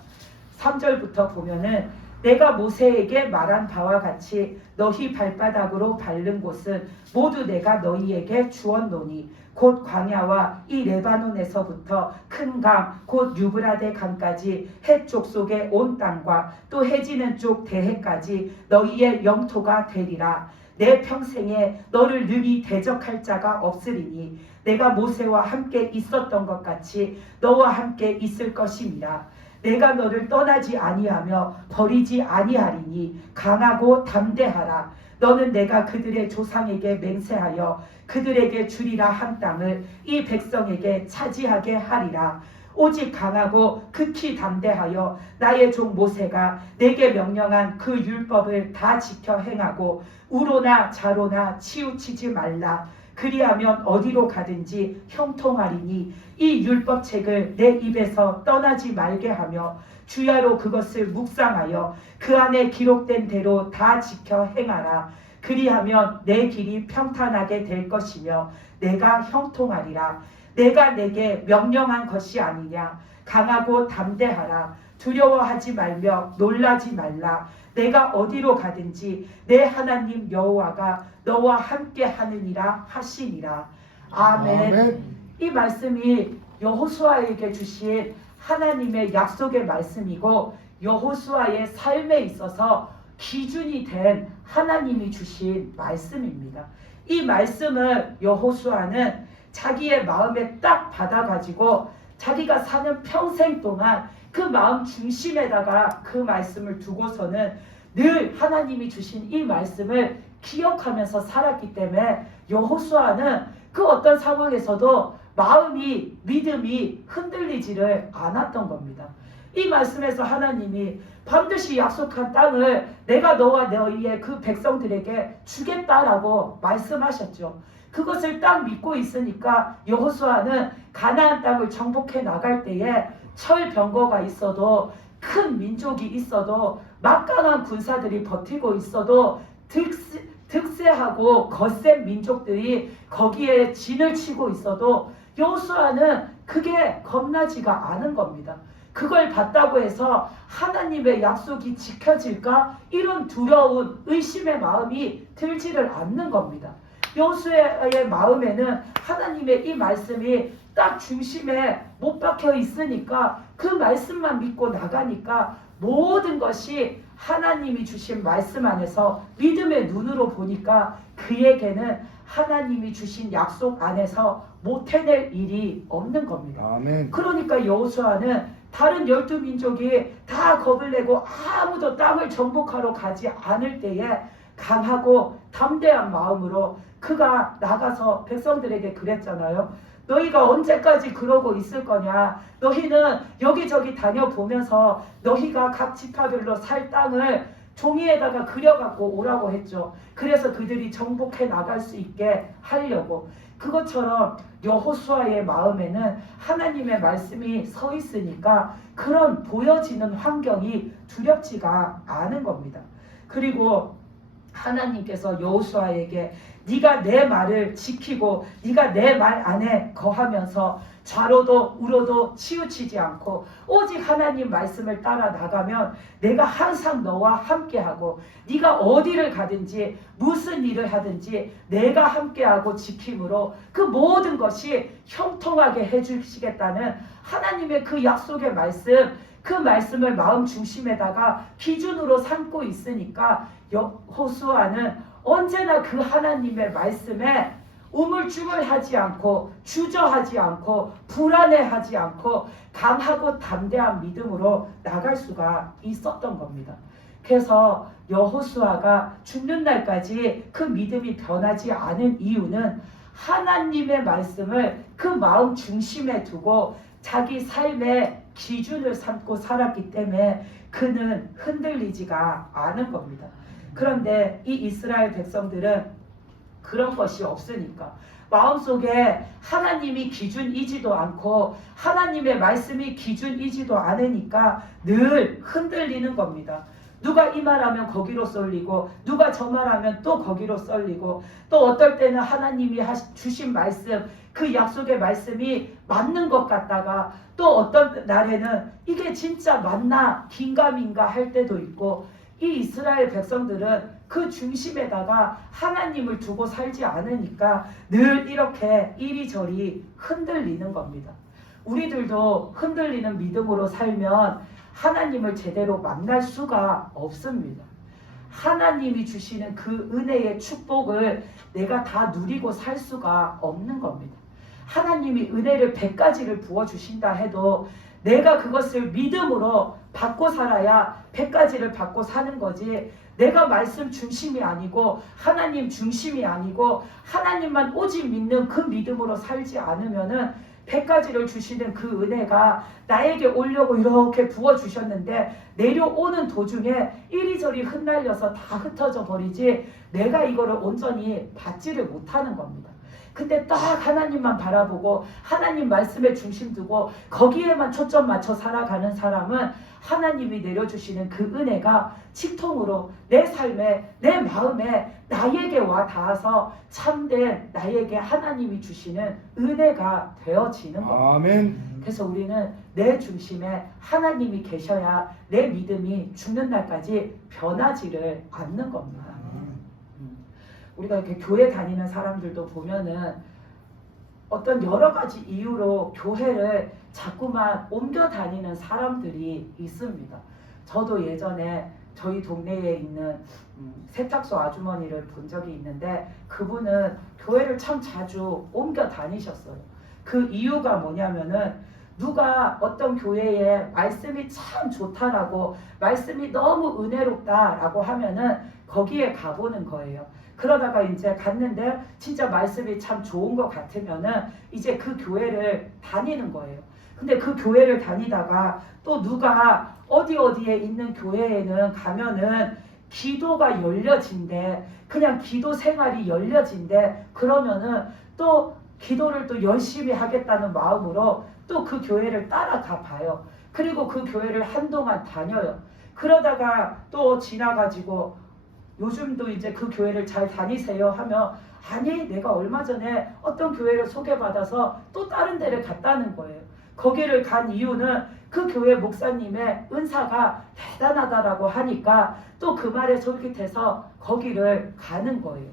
3절부터 보면은 내가 모세에게 말한 바와 같이 너희 발바닥으로 밟는 곳은 모두 내가 너희에게 주었노니 곧 광야와 이 레바논에서부터 큰 강 곧 유브라데 강까지 해쪽 속의 온 땅과 또 해지는 쪽 대해까지 너희의 영토가 되리라. 내 평생에 너를 능히 대적할 자가 없으리니 내가 모세와 함께 있었던 것 같이 너와 함께 있을 것임이라. 내가 너를 떠나지 아니하며 버리지 아니하리니 강하고 담대하라. 너는 내가 그들의 조상에게 맹세하여 그들에게 주리라 한 땅을 이 백성에게 차지하게 하리라. 오직 강하고 극히 담대하여 나의 종 모세가 내게 명령한 그 율법을 다 지켜 행하고 우로나 자로나 치우치지 말라. 그리하면 어디로 가든지 형통하리니 이 율법책을 내 입에서 떠나지 말게 하며 주야로 그것을 묵상하여 그 안에 기록된 대로 다 지켜 행하라. 그리하면 내 길이 평탄하게 될 것이며 내가 형통하리라. 내가 내게 명령한 것이 아니냐. 강하고 담대하라. 두려워하지 말며 놀라지 말라. 내가 어디로 가든지 내 하나님 여호와가 너와 함께 하느니라 하시니라. 아멘. 이 말씀이 여호수아에게 주신 하나님의 약속의 말씀이고 여호수아의 삶에 있어서 기준이 된 하나님이 주신 말씀입니다. 이 말씀을 여호수아는 자기의 마음에 딱 받아가지고 자기가 사는 평생 동안 그 마음 중심에다가 그 말씀을 두고서는 늘 하나님이 주신 이 말씀을 기억하면서 살았기 때문에 여호수아는 그 어떤 상황에서도 마음이 믿음이 흔들리지를 않았던 겁니다. 이 말씀에서 하나님이 반드시 약속한 땅을 내가 너와 너희의 그 백성들에게 주겠다라고 말씀하셨죠. 그것을 딱 믿고 있으니까 여호수아는 가나안 땅을 정복해 나갈 때에 철병거가 있어도 큰 민족이 있어도 막강한 군사들이 버티고 있어도 득세하고 거센 민족들이 거기에 진을 치고 있어도 여호수아는 그게 겁나지가 않은 겁니다. 그걸 봤다고 해서 하나님의 약속이 지켜질까? 이런 두려운 의심의 마음이 들지를 않는 겁니다. 여호수아의 마음에는 하나님의 이 말씀이 딱 중심에 못 박혀 있으니까 그 말씀만 믿고 나가니까 모든 것이 하나님이 주신 말씀 안에서 믿음의 눈으로 보니까 그에게는 하나님이 주신 약속 안에서 못 해낼 일이 없는 겁니다. 아멘. 그러니까 여호수아는 다른 12민족이 다 겁을 내고 아무도 땅을 정복하러 가지 않을 때에 강하고 담대한 마음으로 그가 나가서 백성들에게 그랬잖아요. 너희가 언제까지 그러고 있을 거냐? 너희는 여기저기 다녀보면서 너희가 각 지파별로 살 땅을 종이에다가 그려갖고 오라고 했죠. 그래서 그들이 정복해 나갈 수 있게 하려고. 그것처럼 여호수아의 마음에는 하나님의 말씀이 서 있으니까 그런 보여지는 환경이 두렵지가 않은 겁니다. 그리고 하나님께서 여호수아에게 네가 내 말을 지키고 네가 내 말 안에 거하면서 좌로도 우로도 치우치지 않고 오직 하나님 말씀을 따라 나가면 내가 항상 너와 함께하고 네가 어디를 가든지 무슨 일을 하든지 내가 함께하고 지킴으로 그 모든 것이 형통하게 해주시겠다는 하나님의 그 약속의 말씀, 그 말씀을 마음 중심에다가 기준으로 삼고 있으니까 여호수아는 언제나 그 하나님의 말씀에 우물쭈물하지 않고 주저하지 않고 불안해하지 않고 강하고 담대한 믿음으로 나갈 수가 있었던 겁니다. 그래서 여호수아가 죽는 날까지 그 믿음이 변하지 않은 이유는 하나님의 말씀을 그 마음 중심에 두고 자기 삶의 기준을 삼고 살았기 때문에 그는 흔들리지가 않은 겁니다. 그런데 이 이스라엘 백성들은 그런 것이 없으니까 마음속에 하나님이 기준이지도 않고 하나님의 말씀이 기준이지도 않으니까 늘 흔들리는 겁니다. 누가 이 말하면 거기로 쏠리고 누가 저 말하면 또 거기로 쏠리고 또 어떨 때는 하나님이 주신 말씀 그 약속의 말씀이 맞는 것 같다가 또 어떤 날에는 이게 진짜 맞나 긴가민가 할 때도 있고 이 이스라엘 백성들은 그 중심에다가 하나님을 두고 살지 않으니까 늘 이렇게 이리저리 흔들리는 겁니다. 우리들도 흔들리는 믿음으로 살면 하나님을 제대로 만날 수가 없습니다. 하나님이 주시는 그 은혜의 축복을 내가 다 누리고 살 수가 없는 겁니다. 하나님이 은혜를 100가지를 부어주신다 해도 내가 그것을 믿음으로 받고 살아야 100가지를 받고 사는 거지 내가 말씀 중심이 아니고 하나님 중심이 아니고 하나님만 오직 믿는 그 믿음으로 살지 않으면은 100가지를 주시는 그 은혜가 나에게 오려고 이렇게 부어주셨는데 내려오는 도중에 이리저리 흩날려서 다 흩어져 버리지 내가 이거를 온전히 받지를 못하는 겁니다. 근데 딱 하나님만 바라보고 하나님 말씀에 중심 두고 거기에만 초점 맞춰 살아가는 사람은 하나님이 내려주시는 그 은혜가 직통으로 내 삶에 내 마음에 나에게 와 닿아서 참된 나에게 하나님이 주시는 은혜가 되어지는 겁니다. 아멘. 그래서 우리는 내 중심에 하나님이 계셔야 내 믿음이 죽는 날까지 변하지를 않는 겁니다. 우리가 이렇게 교회 다니는 사람들도 보면은 어떤 여러 가지 이유로 교회를 자꾸만 옮겨 다니는 사람들이 있습니다. 저도 예전에 저희 동네에 있는 세탁소 아주머니를 본 적이 있는데 그분은 교회를 참 자주 옮겨 다니셨어요. 그 이유가 뭐냐면은 누가 어떤 교회에 말씀이 참 좋다라고 말씀이 너무 은혜롭다라고 하면은 거기에 가보는 거예요. 그러다가 이제 갔는데 진짜 말씀이 참 좋은 것 같으면은 이제 그 교회를 다니는 거예요. 근데 그 교회를 다니다가 또 누가 어디에 있는 교회에는 가면은 기도가 열려진대. 그냥 기도 생활이 열려진대. 그러면은 또 기도를 또 열심히 하겠다는 마음으로 또 그 교회를 따라가 봐요. 그리고 그 교회를 한동안 다녀요. 그러다가 또 지나가지고 요즘도 이제 그 교회를 잘 다니세요 하면 아니 내가 얼마 전에 어떤 교회를 소개받아서 또 다른 데를 갔다는 거예요. 거기를 간 이유는 그 교회 목사님의 은사가 대단하다라고 하니까 또 그 말에 솔깃해서 거기를 가는 거예요.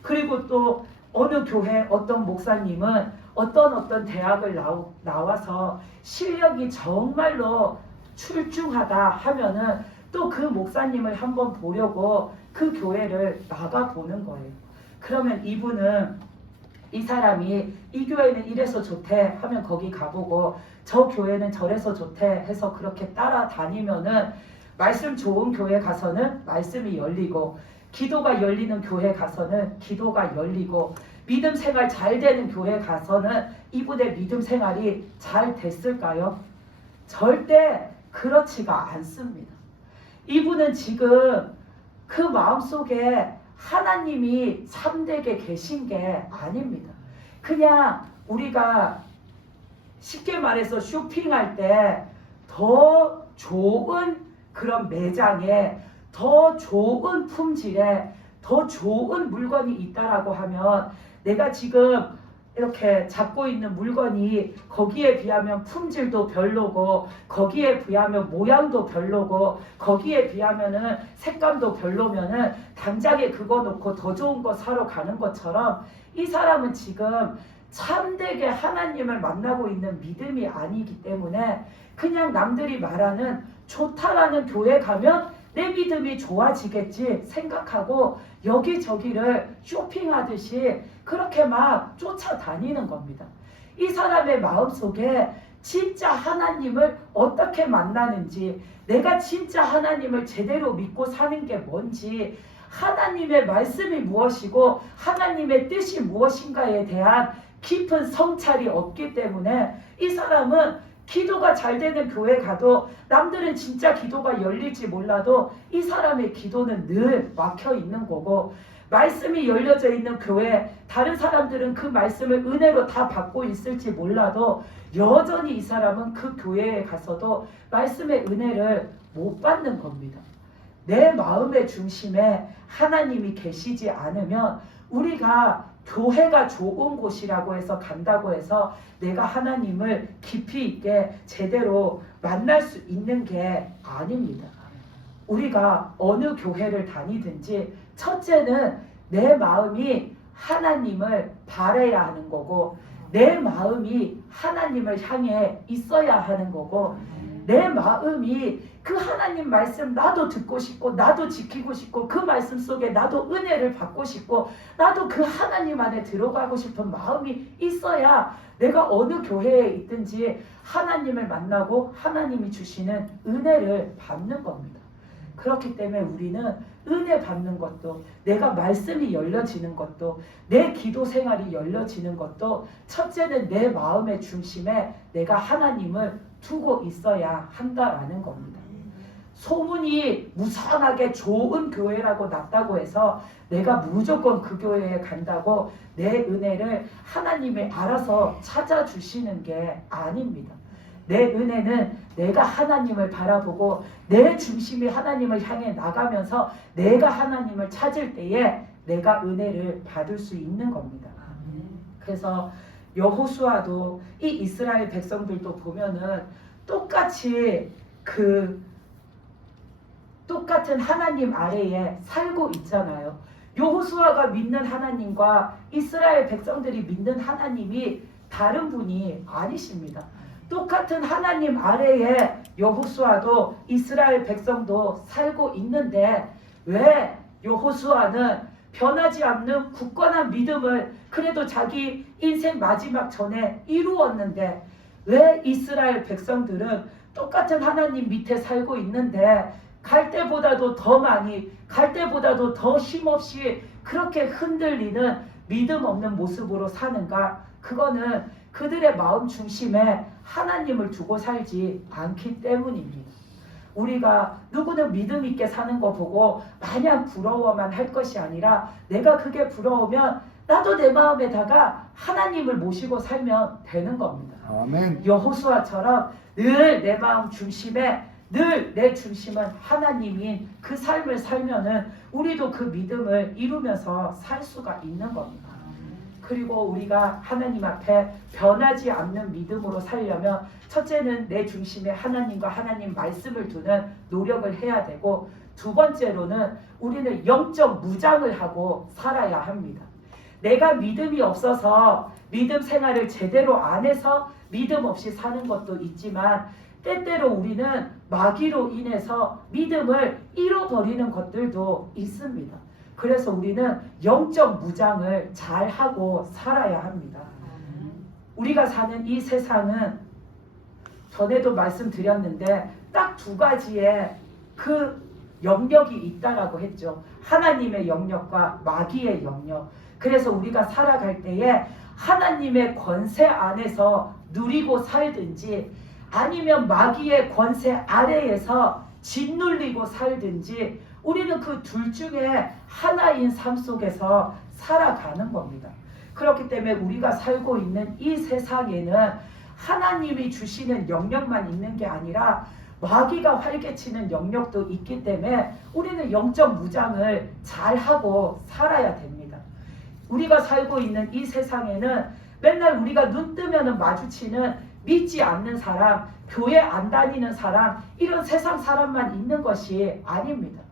그리고 또 어느 교회 어떤 목사님은 어떤 대학을 나와서 실력이 정말로 출중하다 하면은 또 그 목사님을 한번 보려고 그 교회를 나가보는 거예요. 그러면 이분은 이 사람이 이 교회는 이래서 좋대 하면 거기 가보고 저 교회는 저래서 좋대 해서 그렇게 따라다니면은 말씀 좋은 교회 가서는 말씀이 열리고 기도가 열리는 교회 가서는 기도가 열리고 믿음 생활 잘 되는 교회 가서는 이분의 믿음 생활이 잘 됐을까요? 절대 그렇지가 않습니다. 이분은 지금 그 마음속에 하나님이 참되게 계신 게 아닙니다. 그냥 우리가 쉽게 말해서 쇼핑할 때 더 좋은 그런 매장에 더 좋은 품질에 더 좋은 물건이 있다라고 하면 내가 지금 이렇게 잡고 있는 물건이 거기에 비하면 품질도 별로고 거기에 비하면 모양도 별로고 거기에 비하면은 색감도 별로면은 당장에 그거 놓고 더 좋은 거 사러 가는 것처럼 이 사람은 지금 참되게 하나님을 만나고 있는 믿음이 아니기 때문에 그냥 남들이 말하는 좋다라는 교회 가면 내 믿음이 좋아지겠지 생각하고 여기저기를 쇼핑하듯이 그렇게 막 쫓아다니는 겁니다. 이 사람의 마음속에 진짜 하나님을 어떻게 만나는지, 내가 진짜 하나님을 제대로 믿고 사는 게 뭔지, 하나님의 말씀이 무엇이고 하나님의 뜻이 무엇인가에 대한 깊은 성찰이 없기 때문에 이 사람은 기도가 잘 되는 교회 가도 남들은 진짜 기도가 열릴지 몰라도 이 사람의 기도는 늘 막혀 있는 거고, 말씀이 열려져 있는 교회 다른 사람들은 그 말씀을 은혜로 다 받고 있을지 몰라도 여전히 이 사람은 그 교회에 가서도 말씀의 은혜를 못 받는 겁니다. 내 마음의 중심에 하나님이 계시지 않으면 우리가 교회가 좋은 곳이라고 해서 간다고 해서 내가 하나님을 깊이 있게 제대로 만날 수 있는 게 아닙니다. 우리가 어느 교회를 다니든지 첫째는 내 마음이 하나님을 바라야 하는 거고 내 마음이 하나님을 향해 있어야 하는 거고 내 마음이 그 하나님 말씀 나도 듣고 싶고 나도 지키고 싶고 그 말씀 속에 나도 은혜를 받고 싶고 나도 그 하나님 안에 들어가고 싶은 마음이 있어야 내가 어느 교회에 있든지 하나님을 만나고 하나님이 주시는 은혜를 받는 겁니다. 그렇기 때문에 우리는 은혜 받는 것도 내가 말씀이 열려지는 것도 내 기도 생활이 열려지는 것도 첫째는 내 마음의 중심에 내가 하나님을 두고 있어야 한다라는 겁니다. 소문이 무성하게 좋은 교회라고 났다고 해서 내가 무조건 그 교회에 간다고 내 은혜를 하나님이 알아서 찾아주시는 게 아닙니다. 내 은혜는 내가 하나님을 바라보고 내 중심이 하나님을 향해 나가면서 내가 하나님을 찾을 때에 내가 은혜를 받을 수 있는 겁니다. 그래서 여호수아도 이 이스라엘 백성들도 보면은 똑같이 똑같은 하나님 아래에 살고 있잖아요. 여호수아가 믿는 하나님과 이스라엘 백성들이 믿는 하나님이 다른 분이 아니십니다. 똑같은 하나님 아래에 여호수아도 이스라엘 백성도 살고 있는데 왜 여호수아는 변하지 않는 굳건한 믿음을 그래도 자기 인생 마지막 전에 이루었는데 왜 이스라엘 백성들은 똑같은 하나님 밑에 살고 있는데 갈 때보다도 더 많이 갈 때보다도 더 힘없이 그렇게 흔들리는 믿음 없는 모습으로 사는가? 그거는 그들의 마음 중심에 하나님을 두고 살지 않기 때문입니다. 우리가 누구는 믿음 있게 사는 거 보고 마냥 부러워만 할 것이 아니라 내가 그게 부러우면 나도 내 마음에다가 하나님을 모시고 살면 되는 겁니다. 아멘. 여호수아처럼 늘 내 마음 중심에 늘 내 중심은 하나님인 그 삶을 살면은 우리도 그 믿음을 이루면서 살 수가 있는 겁니다. 그리고 우리가 하나님 앞에 변하지 않는 믿음으로 살려면 첫째는 내 중심에 하나님과 하나님 말씀을 두는 노력을 해야 되고, 두 번째로는 우리는 영적 무장을 하고 살아야 합니다. 내가 믿음이 없어서 믿음 생활을 제대로 안 해서 믿음 없이 사는 것도 있지만, 때때로 우리는 마귀로 인해서 믿음을 잃어버리는 것들도 있습니다. 그래서 우리는 영적 무장을 잘 하고 살아야 합니다. 우리가 사는 이 세상은 전에도 말씀드렸는데 딱 두 가지의 그 영역이 있다라고 했죠. 하나님의 영역과 마귀의 영역. 그래서 우리가 살아갈 때에 하나님의 권세 안에서 누리고 살든지 아니면 마귀의 권세 아래에서 짓눌리고 살든지 우리는 그 둘 중에 하나인 삶 속에서 살아가는 겁니다. 그렇기 때문에 우리가 살고 있는 이 세상에는 하나님이 주시는 영역만 있는 게 아니라 마귀가 활개치는 영역도 있기 때문에 우리는 영적 무장을 잘하고 살아야 됩니다. 우리가 살고 있는 이 세상에는 맨날 우리가 눈 뜨면 마주치는 믿지 않는 사람, 교회 안 다니는 사람, 이런 세상 사람만 있는 것이 아닙니다.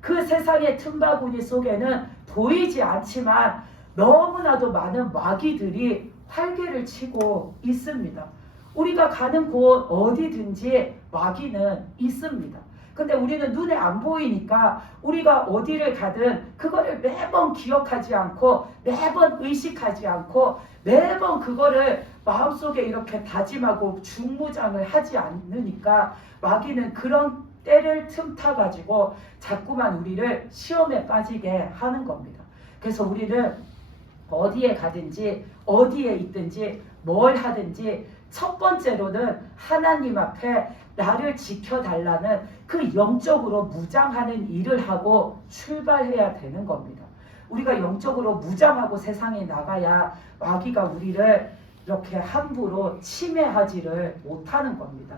그 세상의 틈바구니 속에는 보이지 않지만 너무나도 많은 마귀들이 활개를 치고 있습니다. 우리가 가는 곳 어디든지 마귀는 있습니다. 근데 우리는 눈에 안 보이니까 우리가 어디를 가든 그거를 매번 기억하지 않고 매번 의식하지 않고 매번 그거를 마음속에 이렇게 다짐하고 중무장을 하지 않으니까 마귀는 그런 때를 틈타 가지고 자꾸만 우리를 시험에 빠지게 하는 겁니다. 그래서 우리는 어디에 가든지 어디에 있든지 뭘 하든지 첫 번째로는 하나님 앞에 나를 지켜달라는 그 영적으로 무장하는 일을 하고 출발해야 되는 겁니다. 우리가 영적으로 무장하고 세상에 나가야 마귀가 우리를 이렇게 함부로 침해하지를 못하는 겁니다.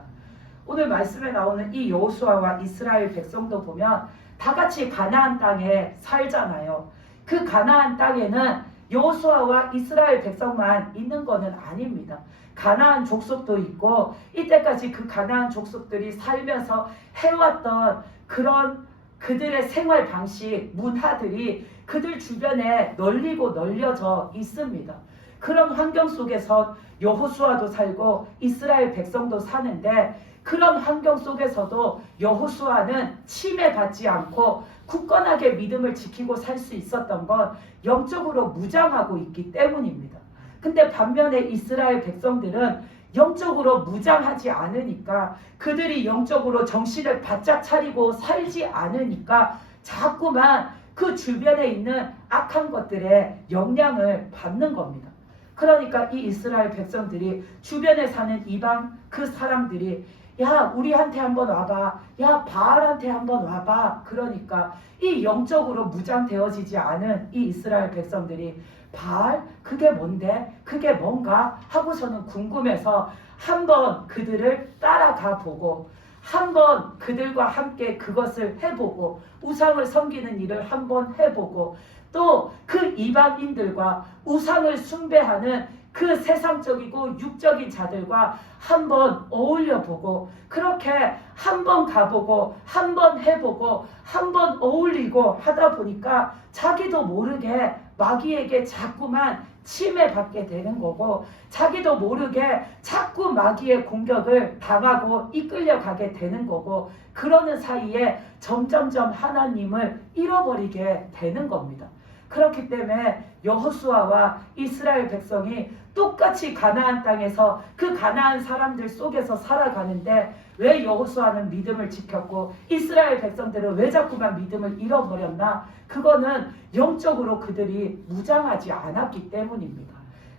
오늘 말씀에 나오는 이 여호수아와 이스라엘 백성도 보면 다 같이 가나안 땅에 살잖아요. 그 가나안 땅에는 여호수아와 이스라엘 백성만 있는 것은 아닙니다. 가나안 족속도 있고 이때까지 그 가나안 족속들이 살면서 해왔던 그런 그들의 생활 방식, 문화들이 그들 주변에 널리고 널려져 있습니다. 그런 환경 속에서 여호수아도 살고 이스라엘 백성도 사는데, 그런 환경 속에서도 여호수아는 침해받지 않고 굳건하게 믿음을 지키고 살 수 있었던 건 영적으로 무장하고 있기 때문입니다. 근데 반면에 이스라엘 백성들은 영적으로 무장하지 않으니까, 그들이 영적으로 정신을 바짝 차리고 살지 않으니까 자꾸만 그 주변에 있는 악한 것들의 영향을 받는 겁니다. 그러니까 이 이스라엘 백성들이 주변에 사는 이방 그 사람들이 야 우리한테 한번 와봐, 야 바알한테 한번 와봐, 그러니까 이 영적으로 무장되어지지 않은 이 이스라엘 백성들이 바알? 그게 뭔데? 그게 뭔가? 하고서는 궁금해서 한번 그들을 따라가 보고 한번 그들과 함께 그것을 해보고 우상을 섬기는 일을 한번 해보고 또 그 이방인들과 우상을 숭배하는 그 세상적이고 육적인 자들과 한번 어울려보고 그렇게 한번 가보고 한번 해보고 한번 어울리고 하다 보니까 자기도 모르게 마귀에게 자꾸만 침해받게 되는 거고 자기도 모르게 자꾸 마귀의 공격을 당하고 이끌려가게 되는 거고, 그러는 사이에 점점점 하나님을 잃어버리게 되는 겁니다. 그렇기 때문에 여호수아와 이스라엘 백성이 똑같이 가나안 땅에서 그 가나안 사람들 속에서 살아가는데 왜 여호수아는 믿음을 지켰고 이스라엘 백성들은 왜 자꾸만 믿음을 잃어버렸나? 그거는 영적으로 그들이 무장하지 않았기 때문입니다.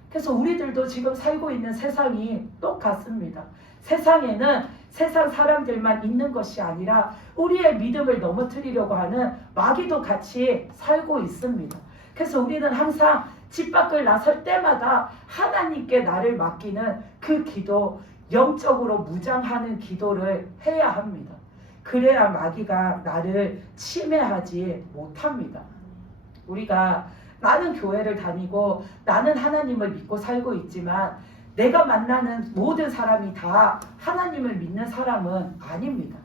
그래서 우리들도 지금 살고 있는 세상이 똑같습니다. 세상에는 세상 사람들만 있는 것이 아니라 우리의 믿음을 넘어뜨리려고 하는 마귀도 같이 살고 있습니다. 그래서 우리는 항상 집 밖을 나설 때마다 하나님께 나를 맡기는 그 기도, 영적으로 무장하는 기도를 해야 합니다. 그래야 마귀가 나를 침해하지 못합니다. 우리가 나는 교회를 다니고 나는 하나님을 믿고 살고 있지만 내가 만나는 모든 사람이 다 하나님을 믿는 사람은 아닙니다.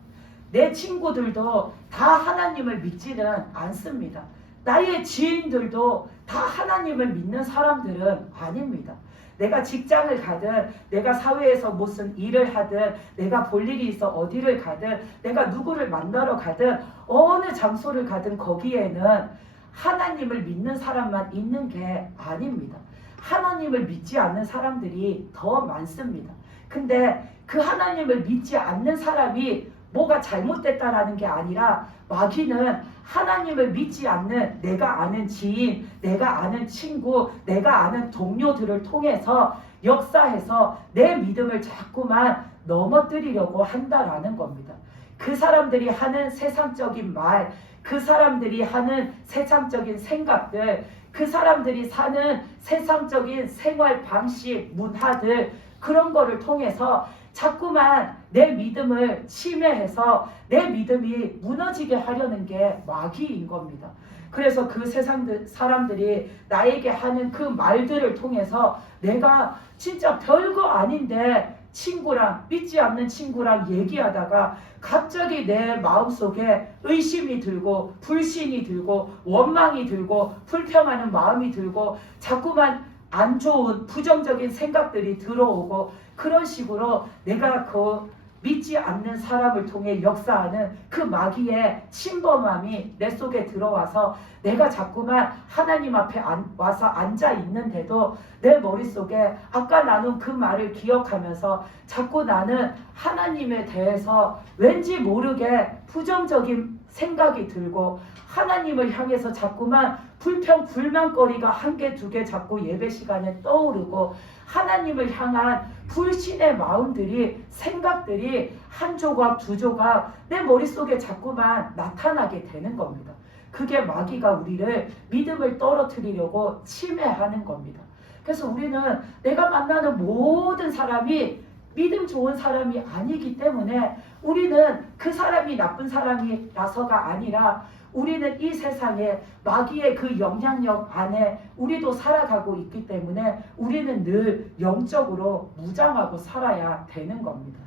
내 친구들도 다 하나님을 믿지는 않습니다. 나의 지인들도 다 하나님을 믿는 사람들은 아닙니다. 내가 직장을 가든 내가 사회에서 무슨 일을 하든 내가 볼 일이 있어 어디를 가든 내가 누구를 만나러 가든 어느 장소를 가든 거기에는 하나님을 믿는 사람만 있는 게 아닙니다. 하나님을 믿지 않는 사람들이 더 많습니다. 근데 그 하나님을 믿지 않는 사람이 뭐가 잘못됐다라는 게 아니라 마귀는 하나님을 믿지 않는 내가 아는 지인, 내가 아는 친구, 내가 아는 동료들을 통해서 역사해서 내 믿음을 자꾸만 넘어뜨리려고 한다라는 겁니다. 그 사람들이 하는 세상적인 말, 그 사람들이 하는 세상적인 생각들, 그 사람들이 사는 세상적인 생활 방식, 문화들 그런 거를 통해서 자꾸만 내 믿음을 침해해서 내 믿음이 무너지게 하려는 게 마귀인 겁니다. 그래서 그 세상 사람들이 나에게 하는 그 말들을 통해서 내가 진짜 별거 아닌데 친구랑 믿지 않는 친구랑 얘기하다가 갑자기 내 마음속에 의심이 들고 불신이 들고 원망이 들고 불평하는 마음이 들고 자꾸만 안 좋은 부정적인 생각들이 들어오고 그런 식으로 내가 그 믿지 않는 사람을 통해 역사하는 그 마귀의 침범함이 내 속에 들어와서 내가 자꾸만 하나님 앞에 와서 앉아 있는데도 내 머릿속에 아까 나눈 그 말을 기억하면서 자꾸 나는 하나님에 대해서 왠지 모르게 부정적인 생각이 들고 하나님을 향해서 자꾸만 불평 불만거리가 한 개 두 개 자꾸 예배 시간에 떠오르고 하나님을 향한 불신의 마음들이 생각들이 한 조각 두 조각 내 머릿속에 자꾸만 나타나게 되는 겁니다. 그게 마귀가 우리를 믿음을 떨어뜨리려고 침해하는 겁니다. 그래서 우리는 내가 만나는 모든 사람이 믿음 좋은 사람이 아니기 때문에 우리는 그 사람이 나쁜 사람이라서가 아니라 우리는 이 세상에 마귀의 그 영향력 안에 우리도 살아가고 있기 때문에 우리는 늘 영적으로 무장하고 살아야 되는 겁니다.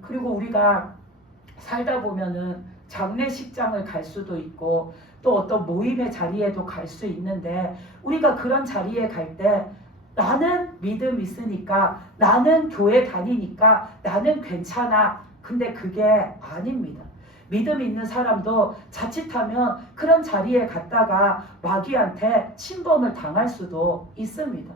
그리고 우리가 살다 보면은 장례식장을 갈 수도 있고 또 어떤 모임의 자리에도 갈 수 있는데 우리가 그런 자리에 갈 때 나는 믿음 있으니까 나는 교회 다니니까 나는 괜찮아. 근데 그게 아닙니다. 믿음 있는 사람도 자칫하면 그런 자리에 갔다가 마귀한테 침범을 당할 수도 있습니다.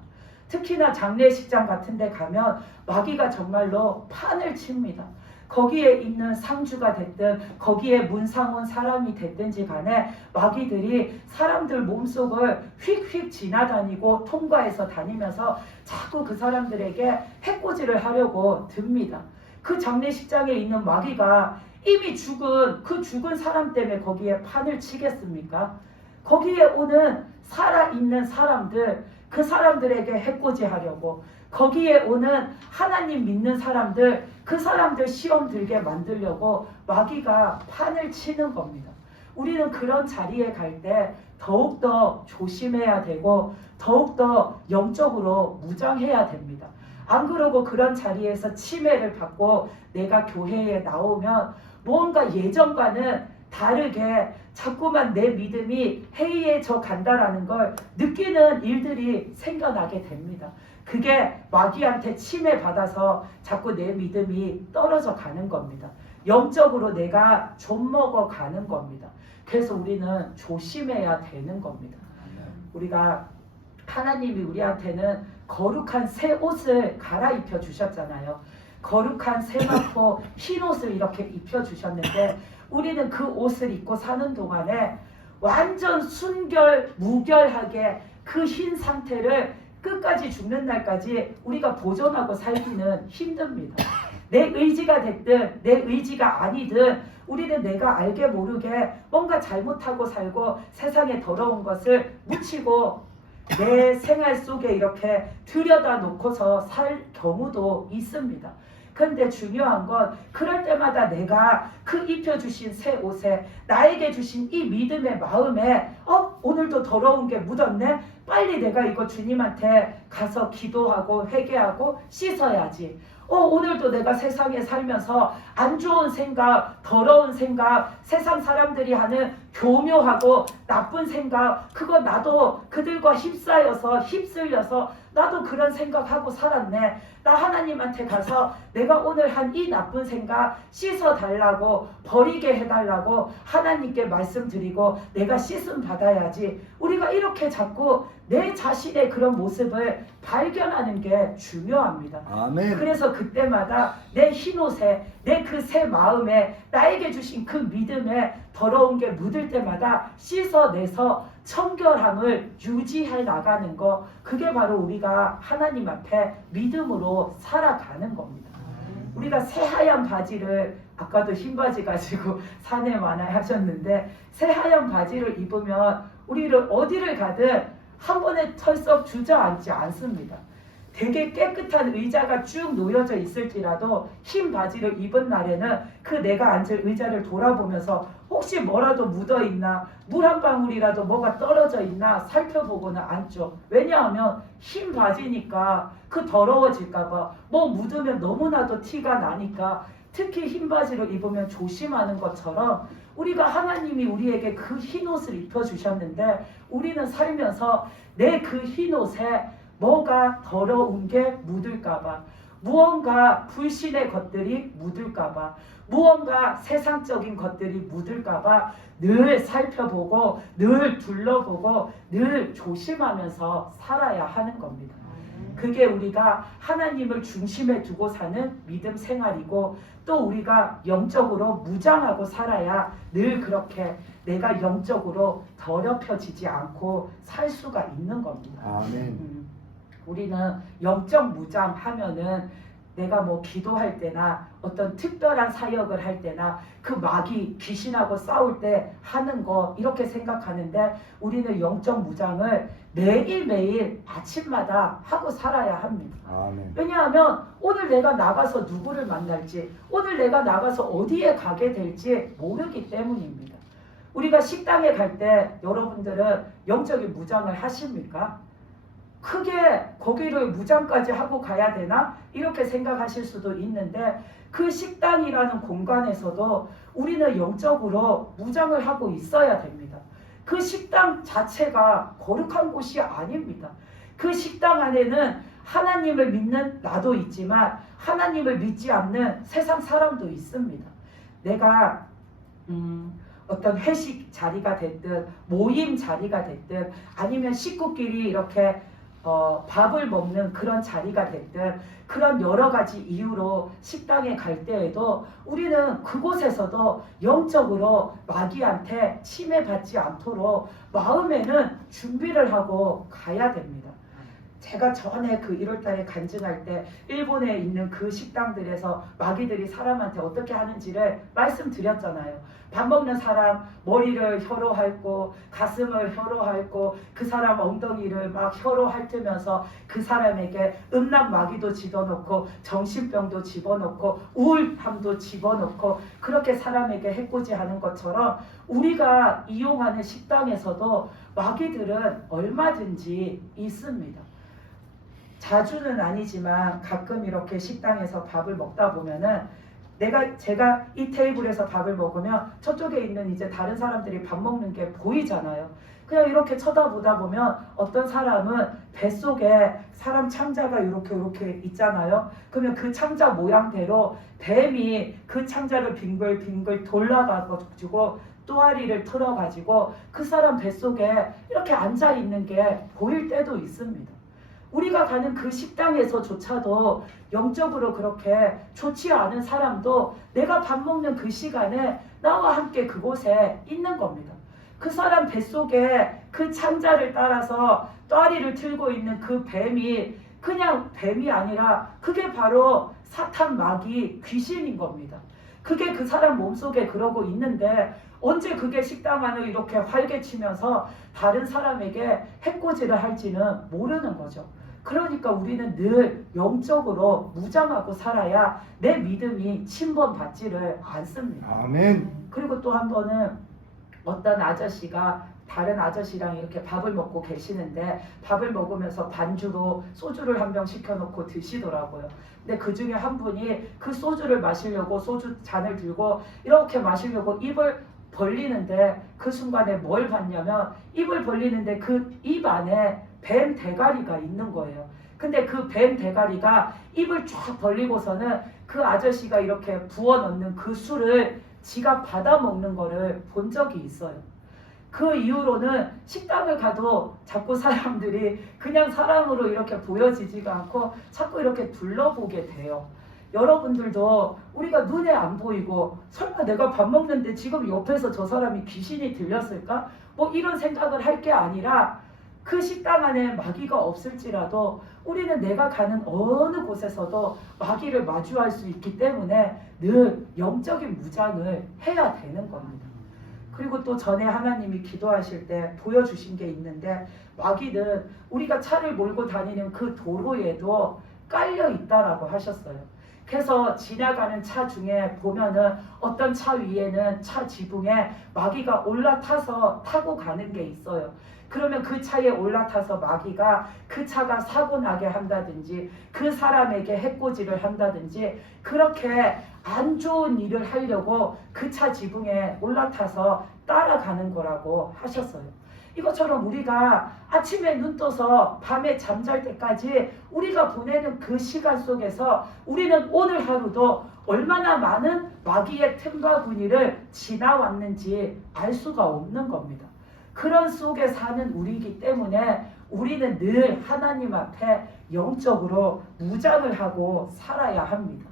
특히나 장례식장 같은 데 가면 마귀가 정말로 판을 칩니다. 거기에 있는 상주가 됐든 거기에 문상온 사람이 됐든지 간에 마귀들이 사람들 몸속을 휙휙 지나다니고 통과해서 다니면서 자꾸 그 사람들에게 해코지를 하려고 듭니다. 그 장례식장에 있는 마귀가 이미 죽은 그 죽은 사람 때문에 거기에 판을 치겠습니까? 거기에 오는 살아있는 사람들, 그 사람들에게 해코지하려고 거기에 오는 하나님 믿는 사람들, 그 사람들 시험 들게 만들려고 마귀가 판을 치는 겁니다. 우리는 그런 자리에 갈 때 더욱더 조심해야 되고 더욱더 영적으로 무장해야 됩니다. 안 그러고 그런 자리에서 침해를 받고 내가 교회에 나오면 뭔가 예전과는 다르게 자꾸만 내 믿음이 해이해져 간다라는 걸 느끼는 일들이 생겨나게 됩니다. 그게 마귀한테 침해받아서 자꾸 내 믿음이 떨어져 가는 겁니다. 영적으로 내가 좀먹어 가는 겁니다. 그래서 우리는 조심해야 되는 겁니다. 우리가 하나님이 우리한테는 거룩한 새 옷을 갈아입혀 주셨잖아요. 거룩한 세마포 흰 옷을 이렇게 입혀 주셨는데 우리는 그 옷을 입고 사는 동안에 완전 순결 무결하게 그 흰 상태를 끝까지 죽는 날까지 우리가 보존하고 살기는 힘듭니다. 내 의지가 됐든 내 의지가 아니든 우리는 내가 알게 모르게 뭔가 잘못하고 살고 세상에 더러운 것을 묻히고 내 생활 속에 이렇게 들여다 놓고서 살 경우도 있습니다. 그런데 중요한 건 그럴 때마다 내가 그 입혀주신 새 옷에 나에게 주신 이 믿음의 마음에 오늘도 더러운 게 묻었네? 빨리 내가 이거 주님한테 가서 기도하고 회개하고 씻어야지. 오늘도 내가 세상에 살면서 안 좋은 생각, 더러운 생각, 세상 사람들이 하는 교묘하고 나쁜 생각, 그거 나도 그들과 휩쓸려서 나도 그런 생각하고 살았네. 나 하나님한테 가서 내가 오늘 한 이 나쁜 생각 씻어달라고, 버리게 해달라고 하나님께 말씀드리고 내가 씻음 받아야지. 우리가 이렇게 자꾸 내 자신의 그런 모습을 발견하는 게 중요합니다. 아멘. 그래서 그때마다 내 흰옷에 내 그 새 마음에 나에게 주신 그 믿음에 더러운 게 묻을 때마다 씻어내서 청결함을 유지해 나가는 거, 그게 바로 우리가 하나님 앞에 믿음으로 살아가는 겁니다. 우리가 새하얀 바지를, 아까도 흰 바지 가지고 사내 만화에 하셨는데, 새하얀 바지를 입으면 우리를 어디를 가든 한 번에 털썩 주저앉지 않습니다. 되게 깨끗한 의자가 쭉 놓여져 있을지라도 흰 바지를 입은 날에는 그 내가 앉을 의자를 돌아보면서 혹시 뭐라도 묻어있나, 물 한 방울이라도 뭐가 떨어져 있나 살펴보고는 앉죠. 왜냐하면 흰 바지니까 그 더러워질까봐, 뭐 묻으면 너무나도 티가 나니까. 특히 흰 바지를 입으면 조심하는 것처럼 우리가 하나님이 우리에게 그 흰옷을 입혀주셨는데, 우리는 살면서 내 그 흰옷에 뭐가 더러운 게 묻을까봐, 무언가 불신의 것들이 묻을까봐, 무언가 세상적인 것들이 묻을까봐 늘 살펴보고 늘 둘러보고 늘 조심하면서 살아야 하는 겁니다. 그게 우리가 하나님을 중심에 두고 사는 믿음 생활이고, 또 우리가 영적으로 무장하고 살아야 늘 그렇게 내가 영적으로 더럽혀지지 않고 살 수가 있는 겁니다. 아멘. 우리는 영적 무장하면은 내가 뭐 기도할 때나 어떤 특별한 사역을 할 때나 그 마귀 귀신하고 싸울 때 하는 거 이렇게 생각하는데, 우리는 영적 무장을 매일매일 아침마다 하고 살아야 합니다. 아멘. 왜냐하면 오늘 내가 나가서 누구를 만날지, 오늘 내가 나가서 어디에 가게 될지 모르기 때문입니다. 우리가 식당에 갈 때 여러분들은 영적인 무장을 하십니까? 크게 거기를 무장까지 하고 가야 되나? 이렇게 생각하실 수도 있는데, 그 식당이라는 공간에서도 우리는 영적으로 무장을 하고 있어야 됩니다. 그 식당 자체가 거룩한 곳이 아닙니다. 그 식당 안에는 하나님을 믿는 나도 있지만 하나님을 믿지 않는 세상 사람도 있습니다. 내가 어떤 회식 자리가 됐든 모임 자리가 됐든 아니면 식구끼리 이렇게 밥을 먹는 그런 자리가 됐든, 그런 여러 가지 이유로 식당에 갈 때에도 우리는 그곳에서도 영적으로 마귀한테 침해받지 않도록 마음에는 준비를 하고 가야 됩니다. 제가 전에 그 1월달에 간증할 때 일본에 있는 그 식당들에서 마귀들이 사람한테 어떻게 하는지를 말씀드렸잖아요. 밥 먹는 사람 머리를 혀로 핥고 가슴을 혀로 핥고 그 사람 엉덩이를 막 혀로 핥으면서 그 사람에게 음란 마귀도 집어넣고 정신병도 집어넣고 우울함도 집어넣고 그렇게 사람에게 해코지하는 것처럼, 우리가 이용하는 식당에서도 마귀들은 얼마든지 있습니다. 자주는 아니지만 가끔 이렇게 식당에서 밥을 먹다 보면은 제가 이 테이블에서 밥을 먹으면 저쪽에 있는 이제 다른 사람들이 밥 먹는 게 보이잖아요. 그냥 이렇게 쳐다보다 보면 어떤 사람은 뱃속에 사람 창자가 이렇게 있잖아요. 그러면 그 창자 모양대로 뱀이 그 창자를 빙글빙글 돌아가지고 또아리를 틀어가지고 그 사람 뱃속에 이렇게 앉아있는 게 보일 때도 있습니다. 우리가 가는 그 식당에서조차도 영적으로 그렇게 좋지 않은 사람도 내가 밥 먹는 그 시간에 나와 함께 그곳에 있는 겁니다. 그 사람 뱃속에 그 창자를 따라서 또아리를 들고 있는 그 뱀이 그냥 뱀이 아니라 그게 바로 사탄 마귀 귀신인 겁니다. 그게 그 사람 몸속에 그러고 있는데 언제 그게 식당 안을 이렇게 활개치면서 다른 사람에게 해코지를 할지는 모르는 거죠. 그러니까 우리는 늘 영적으로 무장하고 살아야 내 믿음이 침범받지를 않습니다. 아멘. 그리고 또 한 번은 어떤 아저씨가 다른 아저씨랑 이렇게 밥을 먹고 계시는데 밥을 먹으면서 반주로 소주를 한 병 시켜놓고 드시더라고요. 근데 그 중에 한 분이 그 소주를 마시려고 소주 잔을 들고 이렇게 마시려고 입을 벌리는데 그 순간에 뭘 봤냐면 입을 벌리는데 그 입 안에 뱀 대가리가 있는 거예요. 근데 그 뱀 대가리가 입을 쫙 벌리고서는 그 아저씨가 이렇게 부어 넣는 그 술을 지가 받아 먹는 거를 본 적이 있어요. 그 이후로는 식당을 가도 자꾸 사람들이 그냥 사람으로 이렇게 보여지지가 않고 자꾸 이렇게 둘러보게 돼요. 여러분들도 우리가 눈에 안 보이고 설마 내가 밥 먹는데 지금 옆에서 저 사람이 귀신이 들렸을까? 뭐 이런 생각을 할 게 아니라 그 식당 안에 마귀가 없을지라도 우리는 내가 가는 어느 곳에서도 마귀를 마주할 수 있기 때문에 늘 영적인 무장을 해야 되는 겁니다. 그리고 또 전에 하나님이 기도하실 때 보여주신 게 있는데 마귀는 우리가 차를 몰고 다니는 그 도로에도 깔려 있다라고 하셨어요. 그래서 지나가는 차 중에 보면은 어떤 차 위에는 차 지붕에 마귀가 올라타서 타고 가는 게 있어요. 그러면 그 차에 올라타서 마귀가 그 차가 사고 나게 한다든지 그 사람에게 해코지를 한다든지 그렇게 안 좋은 일을 하려고 그 차 지붕에 올라타서 따라가는 거라고 하셨어요. 이것처럼 우리가 아침에 눈 떠서 밤에 잠잘 때까지 우리가 보내는 그 시간 속에서 우리는 오늘 하루도 얼마나 많은 마귀의 틈과 군의를 지나왔는지 알 수가 없는 겁니다. 그런 속에 사는 우리이기 때문에 우리는 늘 하나님 앞에 영적으로 무장을 하고 살아야 합니다.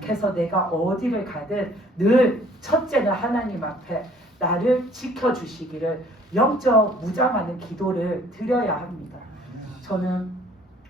그래서 내가 어디를 가든 늘 첫째는 하나님 앞에 나를 지켜주시기를 영적 무장하는 기도를 드려야 합니다. 저는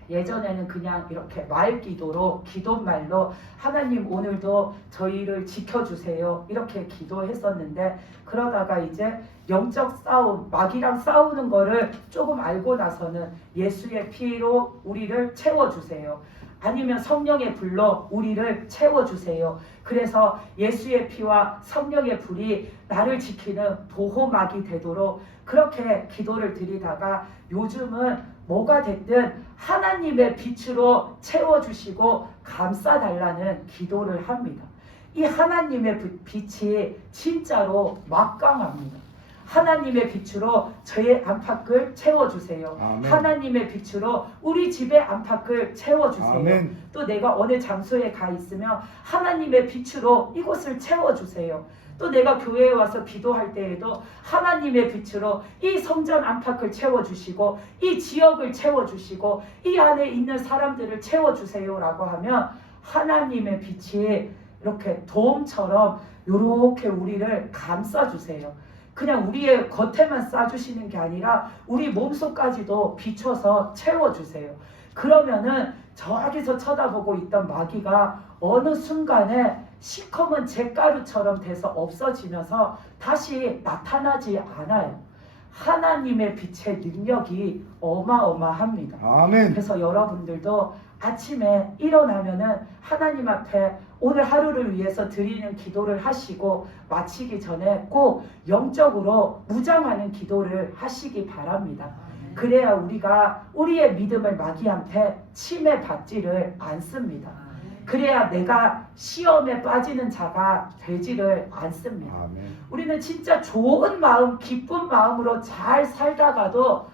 예전에는 그냥 이렇게 말 기도로 기도말로 하나님 오늘도 저희를 지켜주세요 이렇게 기도했었는데 그러다가 이제 영적 싸움 마귀랑 싸우는 거를 조금 알고 나서는 예수의 피로 우리를 채워주세요. 아니면 성령의 불로 우리를 채워주세요. 그래서 예수의 피와 성령의 불이 나를 지키는 보호막이 되도록 그렇게 기도를 드리다가 요즘은 뭐가 됐든 하나님의 빛으로 채워주시고 감싸달라는 기도를 합니다. 이 하나님의 빛이 진짜로 막강합니다. 하나님의 빛으로 저의 안팎을 채워주세요. 아멘. 하나님의 빛으로 우리 집의 안팎을 채워주세요. 아멘. 또 내가 어느 장소에 가 있으면 하나님의 빛으로 이곳을 채워주세요. 또 내가 교회에 와서 기도할 때에도 하나님의 빛으로 이 성전 안팎을 채워주시고 이 지역을 채워주시고 이 안에 있는 사람들을 채워주세요라고 하면 하나님의 빛이 이렇게 돔처럼 이렇게 우리를 감싸주세요. 그냥 우리의 겉에만 쏴주시는 게 아니라 우리 몸속까지도 비춰서 채워주세요. 그러면은 저기서 쳐다보고 있던 마귀가 어느 순간에 시커먼 잿가루처럼 돼서 없어지면서 다시 나타나지 않아요. 하나님의 빛의 능력이 어마어마합니다. 아멘. 그래서 여러분들도 아침에 일어나면은 하나님 앞에 오늘 하루를 위해서 드리는 기도를 하시고 마치기 전에 꼭 영적으로 무장하는 기도를 하시기 바랍니다. 그래야 우리가 우리의 믿음을 마귀한테 침해받지를 않습니다. 그래야 내가 시험에 빠지는 자가 되지를 않습니다. 아멘. 우리는 진짜 좋은 마음, 기쁜 마음으로 잘 살다가도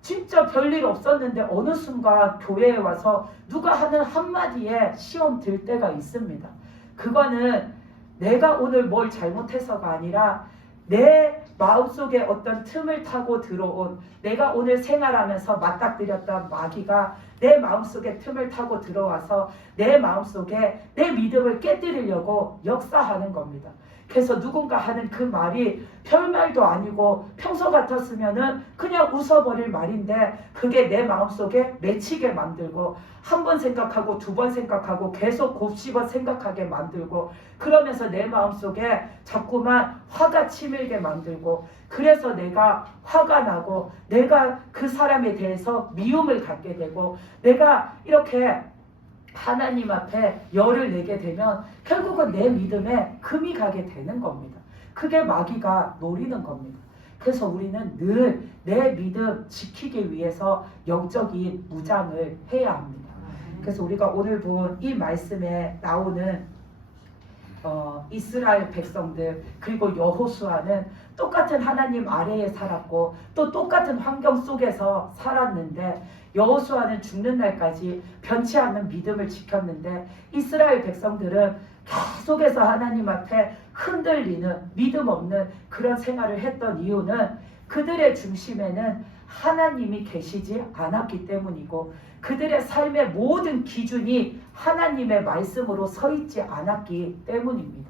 진짜 별일 없었는데 어느 순간 교회에 와서 누가 하는 한마디에 시험 들 때가 있습니다. 그거는 내가 오늘 뭘 잘못해서가 아니라 내 마음속에 어떤 틈을 타고 들어온 내가 오늘 생활하면서 맞닥뜨렸던 마귀가 내 마음속에 틈을 타고 들어와서 내 마음속에 내 믿음을 깨뜨리려고 역사하는 겁니다. 그래서 누군가 하는 그 말이 별말도 아니고 평소 같았으면은 그냥 웃어버릴 말인데 그게 내 마음속에 맺히게 만들고 한 번 생각하고 두 번 생각하고 계속 곱씹어 생각하게 만들고 그러면서 내 마음속에 자꾸만 화가 치밀게 만들고 그래서 내가 화가 나고 내가 그 사람에 대해서 미움을 갖게 되고 내가 이렇게 하나님 앞에 열을 내게 되면 결국은 내 믿음에 금이 가게 되는 겁니다. 그게 마귀가 노리는 겁니다. 그래서 우리는 늘 내 믿음 지키기 위해서 영적인 무장을 해야 합니다. 그래서 우리가 오늘 본 이 말씀에 나오는 이스라엘 백성들 그리고 여호수아는 똑같은 하나님 아래에 살았고 또 똑같은 환경 속에서 살았는데 여호수아는 죽는 날까지 변치 않는 믿음을 지켰는데 이스라엘 백성들은 계속해서 하나님 앞에 흔들리는 믿음 없는 그런 생활을 했던 이유는 그들의 중심에는 하나님이 계시지 않았기 때문이고 그들의 삶의 모든 기준이 하나님의 말씀으로 서 있지 않았기 때문입니다.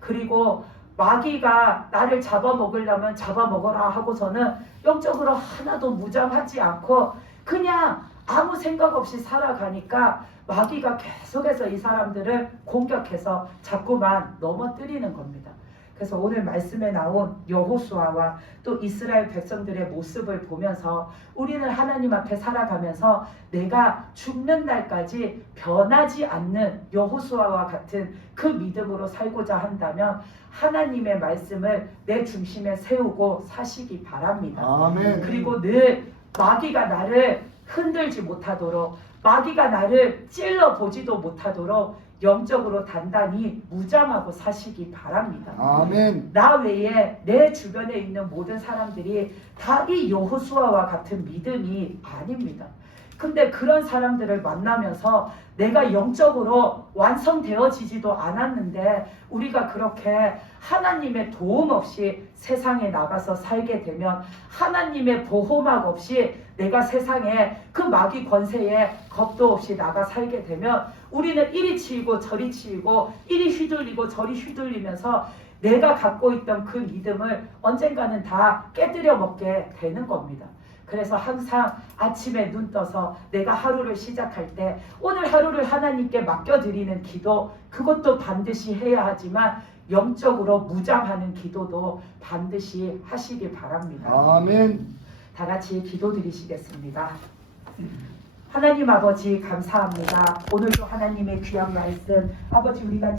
그리고 마귀가 나를 잡아먹으려면 잡아먹어라 하고서는 영적으로 하나도 무장하지 않고 그냥 아무 생각 없이 살아가니까 마귀가 계속해서 이 사람들을 공격해서 자꾸만 넘어뜨리는 겁니다. 그래서 오늘 말씀에 나온 여호수아와 또 이스라엘 백성들의 모습을 보면서 우리는 하나님 앞에 살아가면서 내가 죽는 날까지 변하지 않는 여호수아와 같은 그 믿음으로 살고자 한다면 하나님의 말씀을 내 중심에 세우고 사시기 바랍니다. 아멘. 그리고 늘 마귀가 나를 흔들지 못하도록 마귀가 나를 찔러보지도 못하도록 영적으로 단단히 무장하고 사시기 바랍니다. 아멘. 나 외에 내 주변에 있는 모든 사람들이 다 이 여호수아와 같은 믿음이 아닙니다. 근데 그런 사람들을 만나면서 내가 영적으로 완성되어지지도 않았는데 우리가 그렇게 하나님의 도움 없이 세상에 나가서 살게 되면 하나님의 보호막 없이 내가 세상에 그 마귀 권세에 겁도 없이 나가 살게 되면 우리는 이리 치이고 저리 치이고 이리 휘둘리고 저리 휘둘리면서 내가 갖고 있던 그 믿음을 언젠가는 다 깨뜨려 먹게 되는 겁니다. 그래서 항상 아침에 눈 떠서 내가 하루를 시작할 때 오늘 하루를 하나님께 맡겨드리는 기도 그것도 반드시 해야 하지만 영적으로 무장하는 기도도 반드시 하시기 바랍니다. 아멘. 다 같이 기도드리시겠습니다. 하나님 아버지 감사합니다. 오늘도 하나님의 귀한 말씀 아버지 우리가